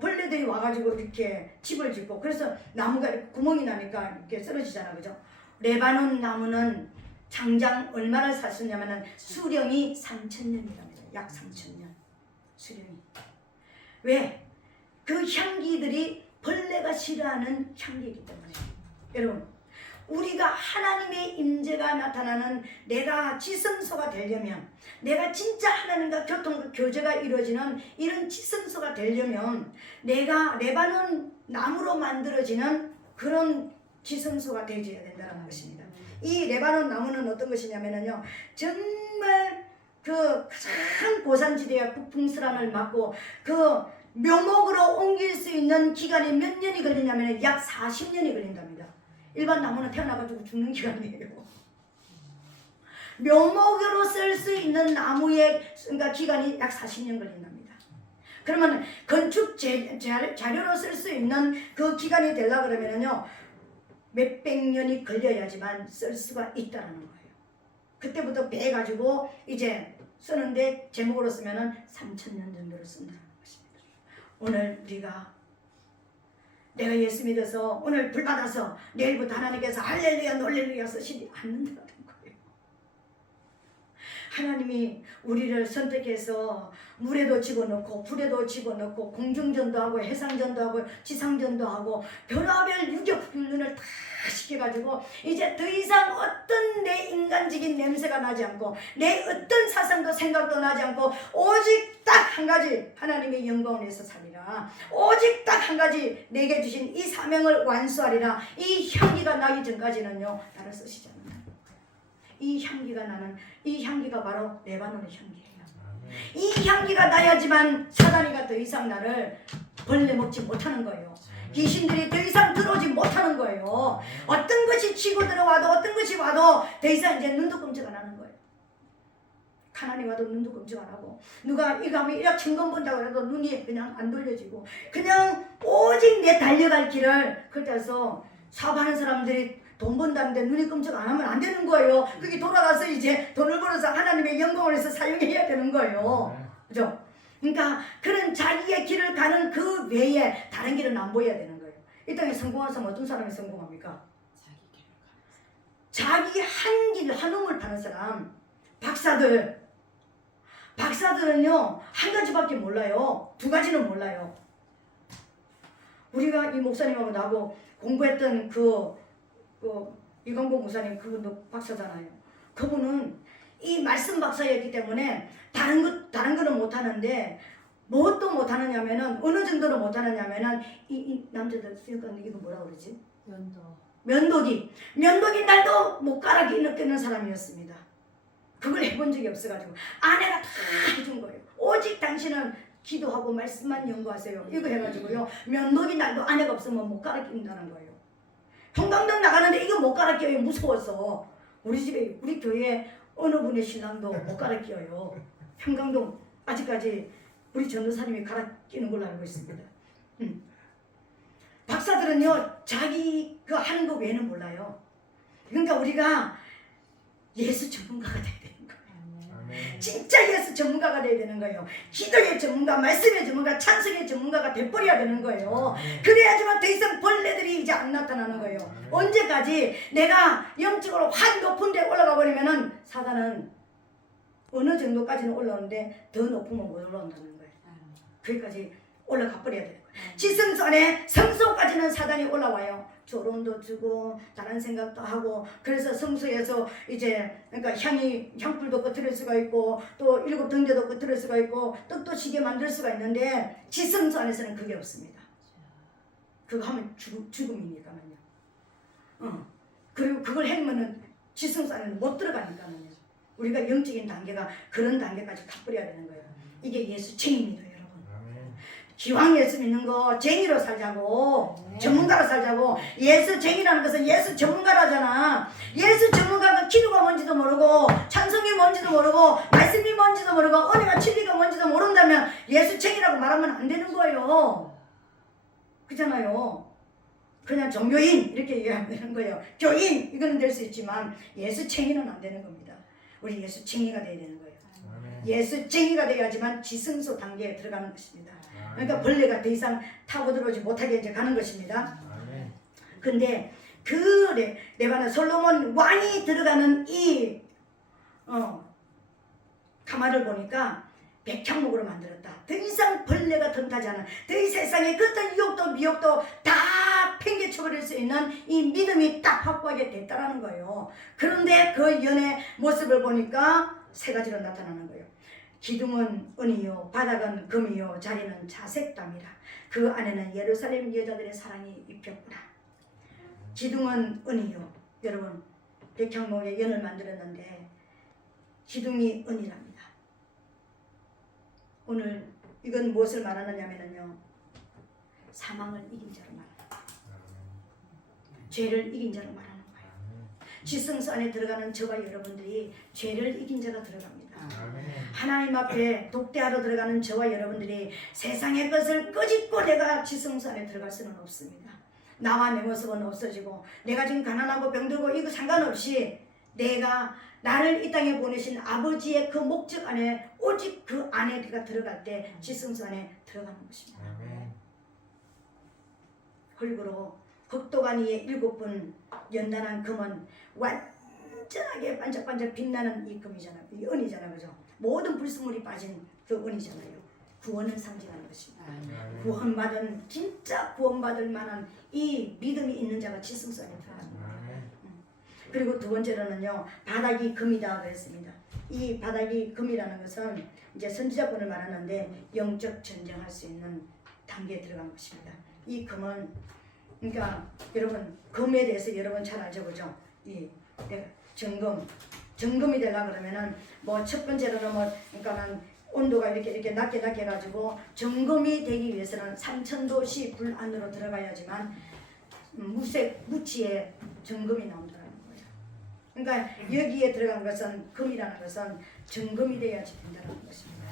벌레들이 와가지고 이렇게 집을 짓고, 그래서 나무가 이렇게 구멍이 나니까 이렇게 쓰러지잖아, 그죠? 레바논 나무는 장장 얼마나 살 수 있냐면은 수령이 3000년이랍니다. 약 3000년 수령이. 왜? 그 향기들이 벌레가 싫어하는 향기이기 때문에. 여러분, 우리가 하나님의 임재가 나타나는, 내가 지성소가 되려면, 내가 진짜 하나님과 교제가 이루어지는 이런 지성소가 되려면, 내가 레바논 나무로 만들어지는 그런 지성소가 되어야 된다는 것입니다. 이 레바논 나무는 어떤 것이냐면요, 정말 그 가장 고산지대의 북풍스란을 맞고 그 묘목으로 옮길 수 있는 기간이 몇 년이 걸리냐면 약 40년이 걸린답니다. 일반 나무는 태어나가지고 죽는 기간이에요. 묘목으로 쓸 수 있는 나무의 그러니까 기간이 약 40년 걸린답니다. 그러면 건축 자료로 쓸 수 있는 그 기간이 되려고 그러면요, 몇백 년이 걸려야지만 쓸 수가 있다는 거예요. 그때부터 배가지고 이제 쓰는데, 제목으로 쓰면은 3000년 정도로 쓴다는 것입니다. 오늘 우리가, 내가 예수 믿어서 오늘 불 받아서 내일부터 하나님께서 할렐루야 놀렐루야 쓰시지 않는다는 거예요. 하나님이 우리를 선택해서 물에도 집어넣고 불에도 집어넣고 공중전도 하고 해상전도 하고 지상전도 하고 별하별 유격훈련을 다 시켜가지고 이제 더 이상 어떤 내 인간적인 냄새가 나지 않고 내 어떤 사상도 생각도 나지 않고 오직 딱 한 가지 하나님의 영광을 위해서 살리라. 오직 딱 한 가지 내게 주신 이 사명을 완수하리라. 이 향기가 나기 전까지는요 나를 쓰시지 않는다. 이 향기가 나는 이 향기가 바로 레바논의 향기예요. 이 향기가 나야지만 사단이가 더 이상 나를 벌레 먹지 못하는 거예요. 귀신들이 더 이상 들어오지 못하는 거예요. 어떤 것이 치고 들어와도 어떤 것이 와도 더 이상 이제 눈도 끔찍 안 하는 거예요. 가난이 와도 눈도 끔찍 안 하고 누가 이거 하면 이렇게 증거 본다고 해도 눈이 그냥 안 돌려지고 그냥 오직 내 달려갈 길을 그래서 사업하는 사람들이 돈 번다는데 눈이 끔찍 안 하면 안 되는 거예요. 그게 돌아가서 이제 돈을 벌어서 하나님의 영광을 위해서 사용해야 되는 거예요. 그죠? 그러니까 그런 자기의 길을 가는 그 외에 다른 길은 안 보여야 되는 거예요. 이 땅에 성공한 사람 어떤 사람이 성공합니까? 자기 한 길, 한 우물 파는 사람. 박사들은요 한 가지밖에 몰라요. 두 가지는 몰라요. 우리가 이 목사님하고 나하고 공부했던 이광복 목사님, 그분도 박사잖아요. 그분은 이 말씀 박사였기 때문에 다른 거는 못하는데 무엇도 못하느냐면은 어느 정도로 못하느냐면은 이 남자들 쓰니까 이거 뭐라 그러지? 면도기 날도 못가락이 느끼는 사람이었습니다. 그걸 해본 적이 없어가지고 아내가 다 해준 거예요. 오직 당신은 기도하고 말씀만 연구하세요. 이거 해가지고요 면도기 날도 아내가 없으면 못 갈아 끼는다는 거예요. 형광등 나가는데 이거 못 갈아 끼어요. 무서워서 우리 집에 우리 교회 어느 분의 신랑도 못 갈아 끼어요. 형광등 아직까지 우리 전도사님이 갈아 끼는 걸로 알고 있습니다. 박사들은요 자기 그 하는 거 외에는 몰라요. 그러니까 우리가 예수 전문가가 돼야 되는 거예요. 진짜 예수 전문가가 돼야 되는 거예요. 기도의 전문가, 말씀의 전문가, 찬송의 전문가가 돼버려야 되는 거예요. 그래야지만 더 이상 벌레들이 이제 안 나타나는 거예요. 언제까지 내가 영적으로 확 높은 데 올라가 버리면은 사단은 어느 정도까지는 올라오는데 더 높으면 못 올라온다는 거예요. 거기까지 올라가 버려야 돼요. 지성소 안에 성소까지는 사단이 올라와요. 조론도 주고 다른 생각도 하고 그래서 성소에서 이제 그러니까 향불도 끄트릴 수가 있고 또 7 등대도 끄트릴 수가 있고 떡도 시게 만들 수가 있는데 지성소 안에서는 그게 없습니다. 그거 하면 죽음이니까는요. 그리고 그걸 하면은 지성소 안에는 못 들어가니까는요. 우리가 영적인 단계가 그런 단계까지 가버려야 되는 거예요. 이게 예수 책임입니다. 기왕 예수 믿는 거 쟁이로 살자고 전문가로 살자고. 예수 쟁이라는 것은 예수 전문가라잖아. 예수 전문가가 기도가 뭔지도 모르고 찬송이 뭔지도 모르고 말씀이 뭔지도 모르고 은혜가 진리가 뭔지도 모른다면 예수 쟁이라고 말하면 안 되는 거예요. 그잖아요. 그냥 종교인 이렇게 얘기하면 되는 거예요. 교인 이거는 될 수 있지만 예수 쟁이는 안 되는 겁니다. 우리 예수 쟁이가 돼야 되는 거예요. 예수 쟁이가 돼야지만 지성소 단계에 들어가는 것입니다. 그러니까 벌레가 더 이상 타고 들어오지 못하게 이제 가는 것입니다. 근데 그 레바논 솔로몬 왕이 들어가는 이 가마를 보니까 백향목으로 만들었다. 더 이상 벌레가 틈타지 않은 더 이 세상에 어떤 유혹도 미혹도 다 팽개쳐버릴 수 있는 이 믿음이 딱 확고하게 됐다라는 거예요. 그런데 그 연의 모습을 보니까 세 가지로 나타나는 거예요. 기둥은 은이요 바닥은 금이요 자리는 자색담이라. 그 안에는 예루살렘 여자들의 사랑이 입혔구나. 기둥은 은이요. 여러분 백향목에 연을 만들었는데 기둥이 은이랍니다. 오늘 이건 무엇을 말하느냐면요 사망을 이긴 자로 말하는 죄를 이긴 자로 말하는 거예요. 지성소 안에 들어가는 저와 여러분들이 죄를 이긴 자가 들어갑니다. 하나님 앞에 독대하러 들어가는 저와 여러분들이 세상의 것을 끄집고 내가 지성소 안에 들어갈 수는 없습니다. 나와 내 모습은 없어지고 내가 지금 가난하고 병들고 이거 상관없이 내가 나를 이 땅에 보내신 아버지의 그 목적 안에 오직 그 안에 내가 들어갈 때 지성소 안에 들어가는 것입니다. 그리고 극도가니의 7분 연단한 금은 완전하게 반짝반짝 빛나는 이 금이잖아요. 이 은이잖아요. 그죠? 모든 불순물이 빠진 그 은이잖아요. 구원을 상징하는 것입니다. 구원받은 진짜 구원받을 만한 이 믿음이 있는 자가 지성소 안에 들어갑니다. 그리고 두 번째로는요, 바닥이 금이다 그랬습니다. 이 바닥이 금이라는 것은 이제 선지자권을 말하는데 영적 전쟁할 수 있는 단계에 들어간 것입니다. 이 금은 그러니까 여러분 금에 대해서 여러분 잘 알죠, 그죠? 이 정금이 되려 그러면은 뭐 첫 번째로는 뭐 그러니까는 온도가 이렇게 낮게 해가지고 정금이 되기 위해서는 3000도씨 불 안으로 들어가야지만 무치에 정금이 나온다는 거예요. 그러니까 여기에 들어간 것은 금이라는 것은 정금이 돼야지 된다는 것입니다.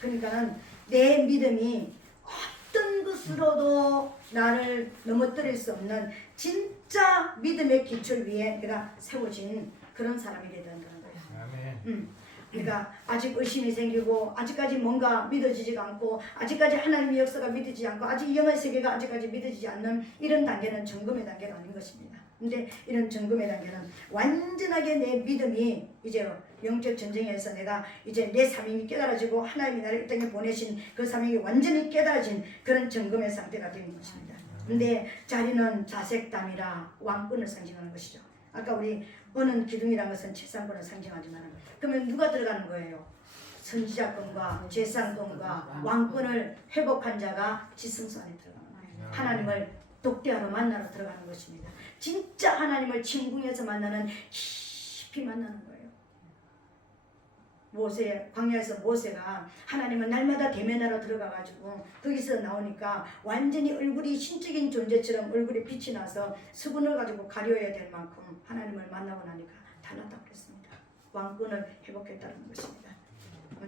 그러니까는 내 믿음이 어떤 것으로도 나를 넘어뜨릴 수 없는 진짜 믿음의 기초 위에 내가 세워진 그런 사람이 되야 된다는 거예요. 그러니까 아직 의심이 생기고 아직까지 뭔가 믿어지지가 않고 아직까지 하나님의 역사가 믿어지지 않고 아직 영의 세계가 아직까지 믿어지지 않는 이런 단계는 점검의 단계가 아닌 것입니다. 근데 이런 점검의 단계는 완전하게 내 믿음이 이제 영적 전쟁에서 내가 이제 내 사명이 깨달아지고 하나님이 나를 이 땅에 보내신 그 사명이 완전히 깨달아진 그런 점검의 상태가 되는 것입니다. 근데 자리는 자색담이라 왕권을 상징하는 것이죠. 아까 우리 은은 기둥이라는 것은 재산권을 상징하지만 그러면 누가 들어가는 거예요? 선지자권과 재산권과 왕권을 회복한 자가 지성소 안에 들어가는 거예요. 하나님을 독대하러 만나러 들어가는 것입니다. 진짜 하나님을 침궁해서 만나는 깊이 만나는 거예요. 광야에서 모세가 하나님은 날마다 대면하러 들어가가지고 거기서 나오니까 완전히 얼굴이 신적인 존재처럼 얼굴에 빛이 나서 수분을 가지고 가려야 될 만큼 하나님을 만나고 나니까 달랐다고 그랬습니다. 왕권을 회복했다는 것입니다.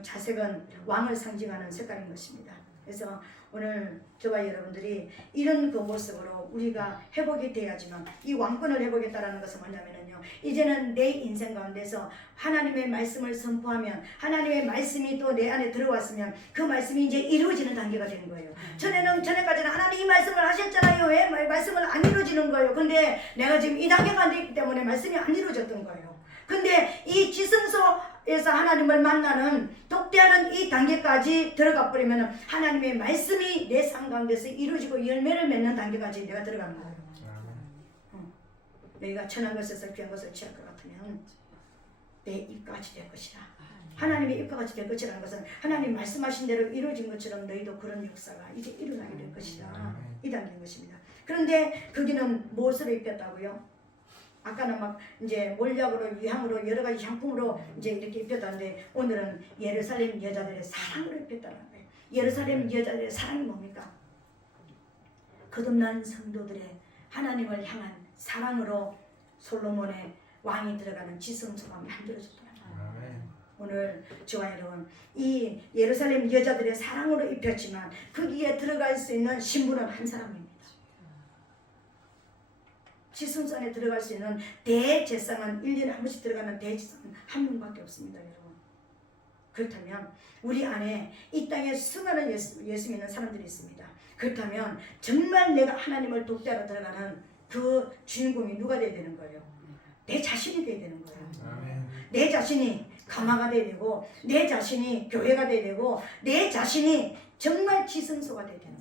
자색은 왕을 상징하는 색깔인 것입니다. 그래서 오늘 저와 여러분들이 이런 그 모습으로 우리가 회복이 돼야지만 이 왕권을 회복했다는 것은 뭐냐면요, 이제는 내 인생 가운데서 하나님의 말씀을 선포하면 하나님의 말씀이 또 내 안에 들어왔으면 그 말씀이 이제 이루어지는 단계가 되는 거예요. 전에까지는 하나님 이 말씀을 하셨잖아요. 왜 말씀을 안 이루어지는 거예요? 근데 내가 지금 이 단계가 안 됐기 때문에 말씀이 안 이루어졌던 거예요. 근데 이 지성소에서 하나님을 만나는 독대하는 이 단계까지 들어가 버리면 하나님의 말씀이 내 삶 가운데서 이루어지고 열매를 맺는 단계까지 내가 들어가는 거예요. 너희가 천한 것에서 귀한 것을 취할 것 같으면 내 입까지 될 것이라. 하나님의 입까지 될 것이라는 것은 하나님 말씀하신 대로 이루어진 것처럼 너희도 그런 역사가 이제 일어나게 될 것이라. 이 단계인 것입니다. 그런데 거기는 무엇으로 입혔다고요? 아까는 막 이제 몰약으로 유향으로 여러 가지 향품으로 이제 이렇게 입혔다는데 오늘은 예루살렘 여자들의 사랑으로 입혔다는 거예요. 예루살렘 여자들의 사랑이 뭡니까? 거듭난 성도들의 하나님을 향한 사랑으로 솔로몬의 왕이 들어가는 지성소가 만들어졌다는 거예요. 오늘 저와 여러분 이 예루살렘 여자들의 사랑으로 입혔지만 거기에 들어갈 수 있는 신부는 한 사람입니다. 지성소 안에 들어갈 수 있는 대제사장은 1년에 한 번씩 들어가는 대제사장은 한 명밖에 없습니다. 여러분. 그렇다면 우리 안에 이 땅에 수많은 예수 믿는 사람들이 있습니다. 그렇다면 정말 내가 하나님을 독대하러 들어가는 그 주인공이 누가 돼야 되는 거예요? 내 자신이 돼야 되는 거예요. 내 자신이 가마가 돼야 되고 내 자신이 교회가 돼야 되고 내 자신이 정말 지성소가 돼야 되는 거예요.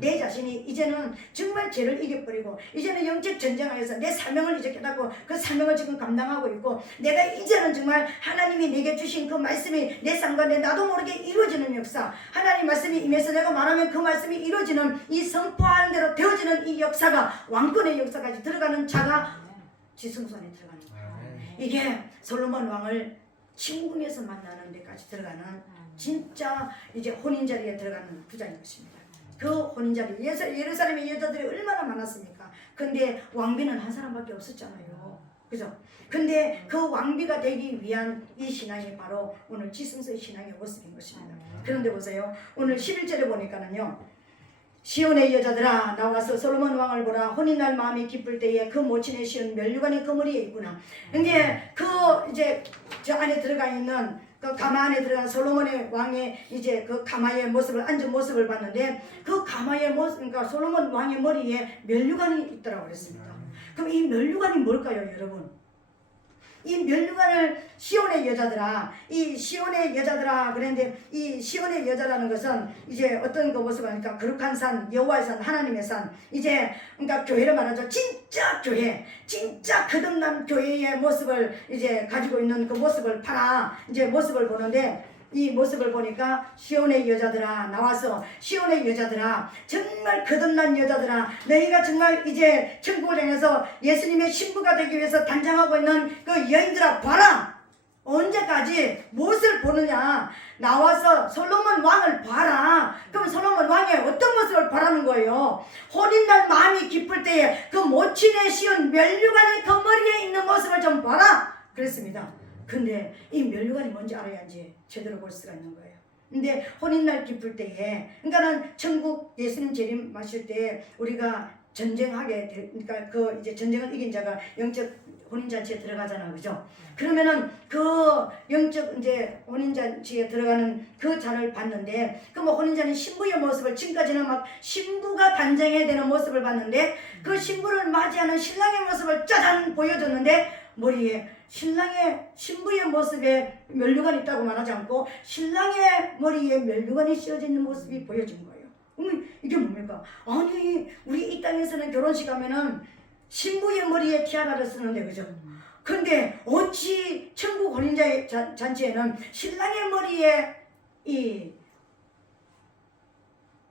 내 자신이 이제는 정말 죄를 이겨버리고 이제는 영적 전쟁하여서 내 사명을 이제 깨닫고 그 사명을 지금 감당하고 있고 내가 이제는 정말 하나님이 내게 주신 그 말씀이 내 삶 가운데 나도 모르게 이루어지는 역사, 하나님 말씀이 임해서 내가 말하면 그 말씀이 이루어지는 이 선포하는 대로 되어지는 이 역사가 왕권의 역사까지 들어가는 자가 지성소 안에 들어가는 거예요. 이게 솔로몬 왕을 침궁에서 만나는 데까지 들어가는 진짜 이제 혼인자리에 들어가는 부자인 것입니다. 그 혼인자리 예루살렘의 여자들이 얼마나 많았습니까? 근데 왕비는 한 사람밖에 없었잖아요. 그죠? 근데 그 왕비가 되기 위한 이 신앙이 바로 오늘 지성소의 신앙의 모습인 것입니다. 그런데 보세요. 오늘 11절에 보니까는요. 시온의 여자들아 나와서 솔로몬 왕을 보라. 혼인할 마음이 기쁠 때에 그 모친의 시온 멸류관이 그 머리에 있구나. 근데 그 이제 저 안에 들어가 있는 그 가마 안에 들어간 솔로몬의 왕의 이제 그 가마의 모습을 앉은 모습을 봤는데 그 가마의 모습, 그러니까 솔로몬 왕의 머리에 멸류관이 있더라고 그랬습니다. 그럼 이 멸류관이 뭘까요, 여러분? 이 면류관을 시온의 여자들아, 이 시온의 여자들아 그랬는데 이 시온의 여자라는 것은 이제 어떤 그 모습을 하니까 거룩한 산, 여호와의 산, 하나님의 산, 이제 그러니까 교회를 말하죠. 진짜 교회, 진짜 거듭난 교회의 모습을 이제 가지고 있는 그 모습을 이제 모습을 보는데, 이 모습을 보니까 시온의 여자들아 나와서, 시온의 여자들아, 정말 거듭난 여자들아, 너희가 정말 이제 천국을 향해서 예수님의 신부가 되기 위해서 단장하고 있는 그 여인들아 봐라. 언제까지 무엇을 보느냐? 나와서 솔로몬 왕을 봐라. 그럼 솔로몬 왕의 어떤 모습을 바라는 거예요? 혼인날 마음이 기쁠 때에 그 모친의 시온 면류관이 그 머리에 있는 모습을 좀 봐라 그랬습니다. 근데 이 면류관이 뭔지 알아야지 제대로 볼 수가 있는 거예요. 근데 혼인날 기쁠 때에, 그러니까는 천국 예수님 재림 마실 때 우리가 전쟁하게 그러니까 그 이제 전쟁을 이긴 자가 영적 혼인잔치에 들어가잖아, 그죠? 그러면은 그 영적 이제 혼인잔치에 들어가는 그 자를 봤는데, 그 뭐 혼인자는 신부의 모습을, 지금까지는 막 신부가 단장해야 되는 모습을 봤는데, 그 신부를 맞이하는 신랑의 모습을 짜잔 보여줬는데, 머리에 신랑의 신부의 모습에 면류관이 있다고 말하지 않고 신랑의 머리에 면류관이 씌워져 있는 모습이 보여진 거예요. 이게 뭡니까? 아니, 우리 이 땅에서는 결혼식 하면은 신부의 머리에 티아라를 쓰는데, 그죠? 근데 어찌 천국 혼인자의 잔치에는 신랑의 머리에 이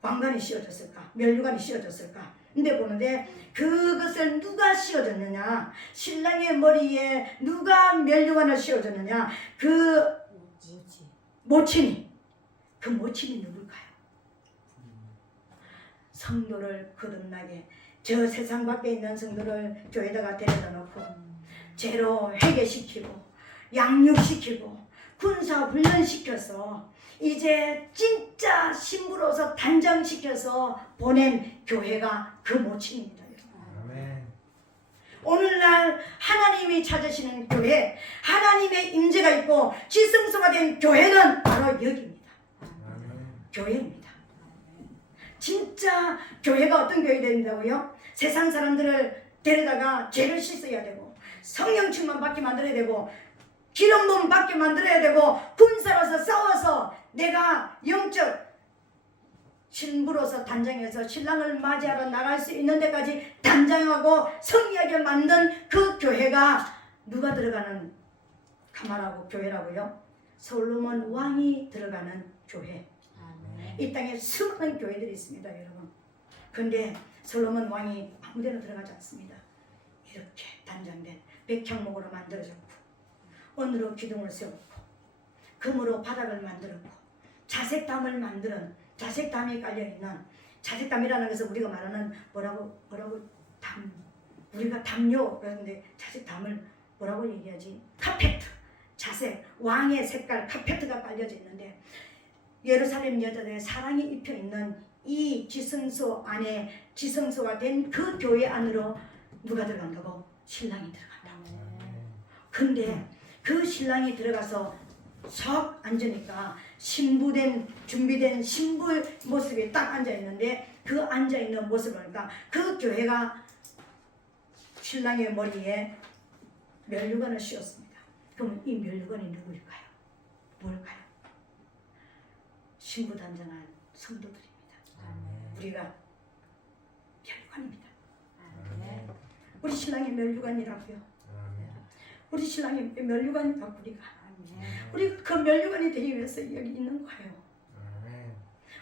왕관이 씌워졌을까? 면류관이 씌워졌을까? 근데 보는데 그것을 누가 씌워줬느냐? 신랑의 머리에 누가 면류관을 씌워줬느냐? 그 모친이. 그 모친이 누굴까요? 성도를 거듭나게, 저 세상 밖에 있는 성도를 교회에다가 데려다 놓고 죄로 회개시키고 양육시키고 군사 훈련시켜서 이제 진짜 신부로서 단장시켜서 보낸 교회가 그 모친입니다. 아멘. 오늘날 하나님이 찾으시는 교회, 하나님의 임재가 있고 지성소가 된 교회는 바로 여기입니다. 아멘. 교회입니다. 진짜 교회가 어떤 교회가 된다고요? 세상 사람들을 데려다가 죄를 씻어야 되고 성령 충만 받게 만들어야 되고 기름 부음 받게 만들어야 되고 군사로서 싸워서 내가 영적 신부로서 단장해서 신랑을 맞이하러 나갈 수 있는 데까지 단장하고 성리하게 만든 그 교회가 누가 들어가는 가마라고 교회라고요? 솔로몬 왕이 들어가는 교회. 이 땅에 수많은 교회들이 있습니다, 여러분. 근데 솔로몬 왕이 아무데나 들어가지 않습니다. 이렇게 단장된 백향목으로 만들어졌고 은으로 기둥을 세웠고 금으로 바닥을 만들었고 자색담을 만드는, 자색담이 깔려있는, 자색담이라는 것은 우리가 말하는 뭐라고 담, 우리가 담요 그러는데 자색담을 뭐라고 얘기하지? 카페트, 자색, 왕의 색깔 카페트가 깔려져 있는데, 예루살렘 여자들의 사랑이 입혀있는 이 지성소 안에, 지성소가 된 그 교회 안으로 누가 들어간다고? 신랑이 들어간다고. 근데 그 신랑이 들어가서 석 앉으니까 신부된, 준비된 신부의 모습이 딱 앉아있는데, 그 앉아있는 모습을 보니까 그 교회가 신랑의 머리에 면류관을 씌웠습니다. 그럼 이 면류관이 누구일까요? 뭘까요? 신부 단장한 성도들입니다. 우리가 면류관입니다. 우리 신랑의 면류관이라고요. 우리 신랑의 면류관이라고 우리가 그 면류관이 되기 위해서 여기 있는 거예요.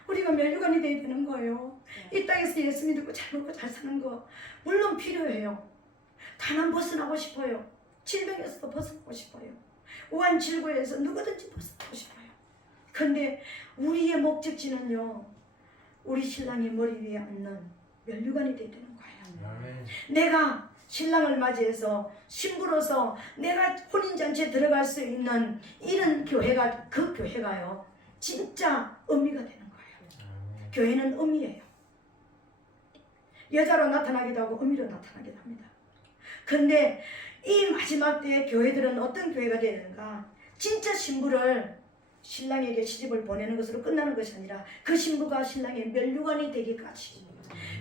우리가 면류관이 되어야 되는 거예요. 이 땅에서 예수 믿고 잘 먹고 잘 사는 거 물론 필요해요. 가난 벗어나고 싶어요. 질병에서도 벗어나고 싶어요. 우한 질고에서 누구든지 벗어나고 싶어요. 근데 우리의 목적지는요, 우리 신랑의 머리 위에 앉는 면류관이 되어야 되는 거예요. 내가 신랑을 맞이해서 신부로서 내가 혼인잔치에 들어갈 수 있는 이런 교회가, 그 교회가요 진짜 의미가 되는 거예요. 교회는 의미예요. 여자로 나타나기도 하고 의미로 나타나기도 합니다. 근데 이 마지막 때의 교회들은 어떤 교회가 되는가? 진짜 신부를 신랑에게 시집을 보내는 것으로 끝나는 것이 아니라 그 신부가 신랑의 면류관이 되기까지,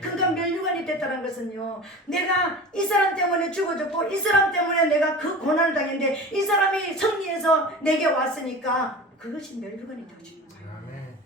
그러니까 멸류관이 됐다는 것은요, 내가 이 사람 때문에 죽어졌고 이 사람 때문에 내가 그 고난을 당했는데 이 사람이 승리해서 내게 왔으니까 그것이 멸류관이 되어지는 거예요. 아멘.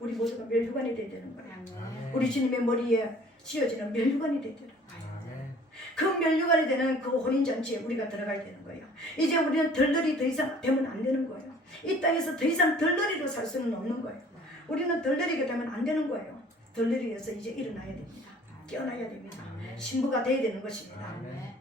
우리 모두가 멸류관이 되어야 되는 거예요. 아멘. 우리 주님의 머리에 씌어지는 멸류관이 되어야 되는 거예요. 아멘. 그 멸류관이 되는 그 혼인잔치에 우리가 들어가야 되는 거예요. 이제 우리는 덜덜이 더 이상 되면 안 되는 거예요. 이 땅에서 더 이상 덜덜이로 살 수는 없는 거예요. 우리는 덜덜이게 되면 안 되는 거예요. 덜덜이에서 이제 일어나야 됩니다. 깨어나야 됩니다. 신부가 돼야 되는 것입니다. 아멘.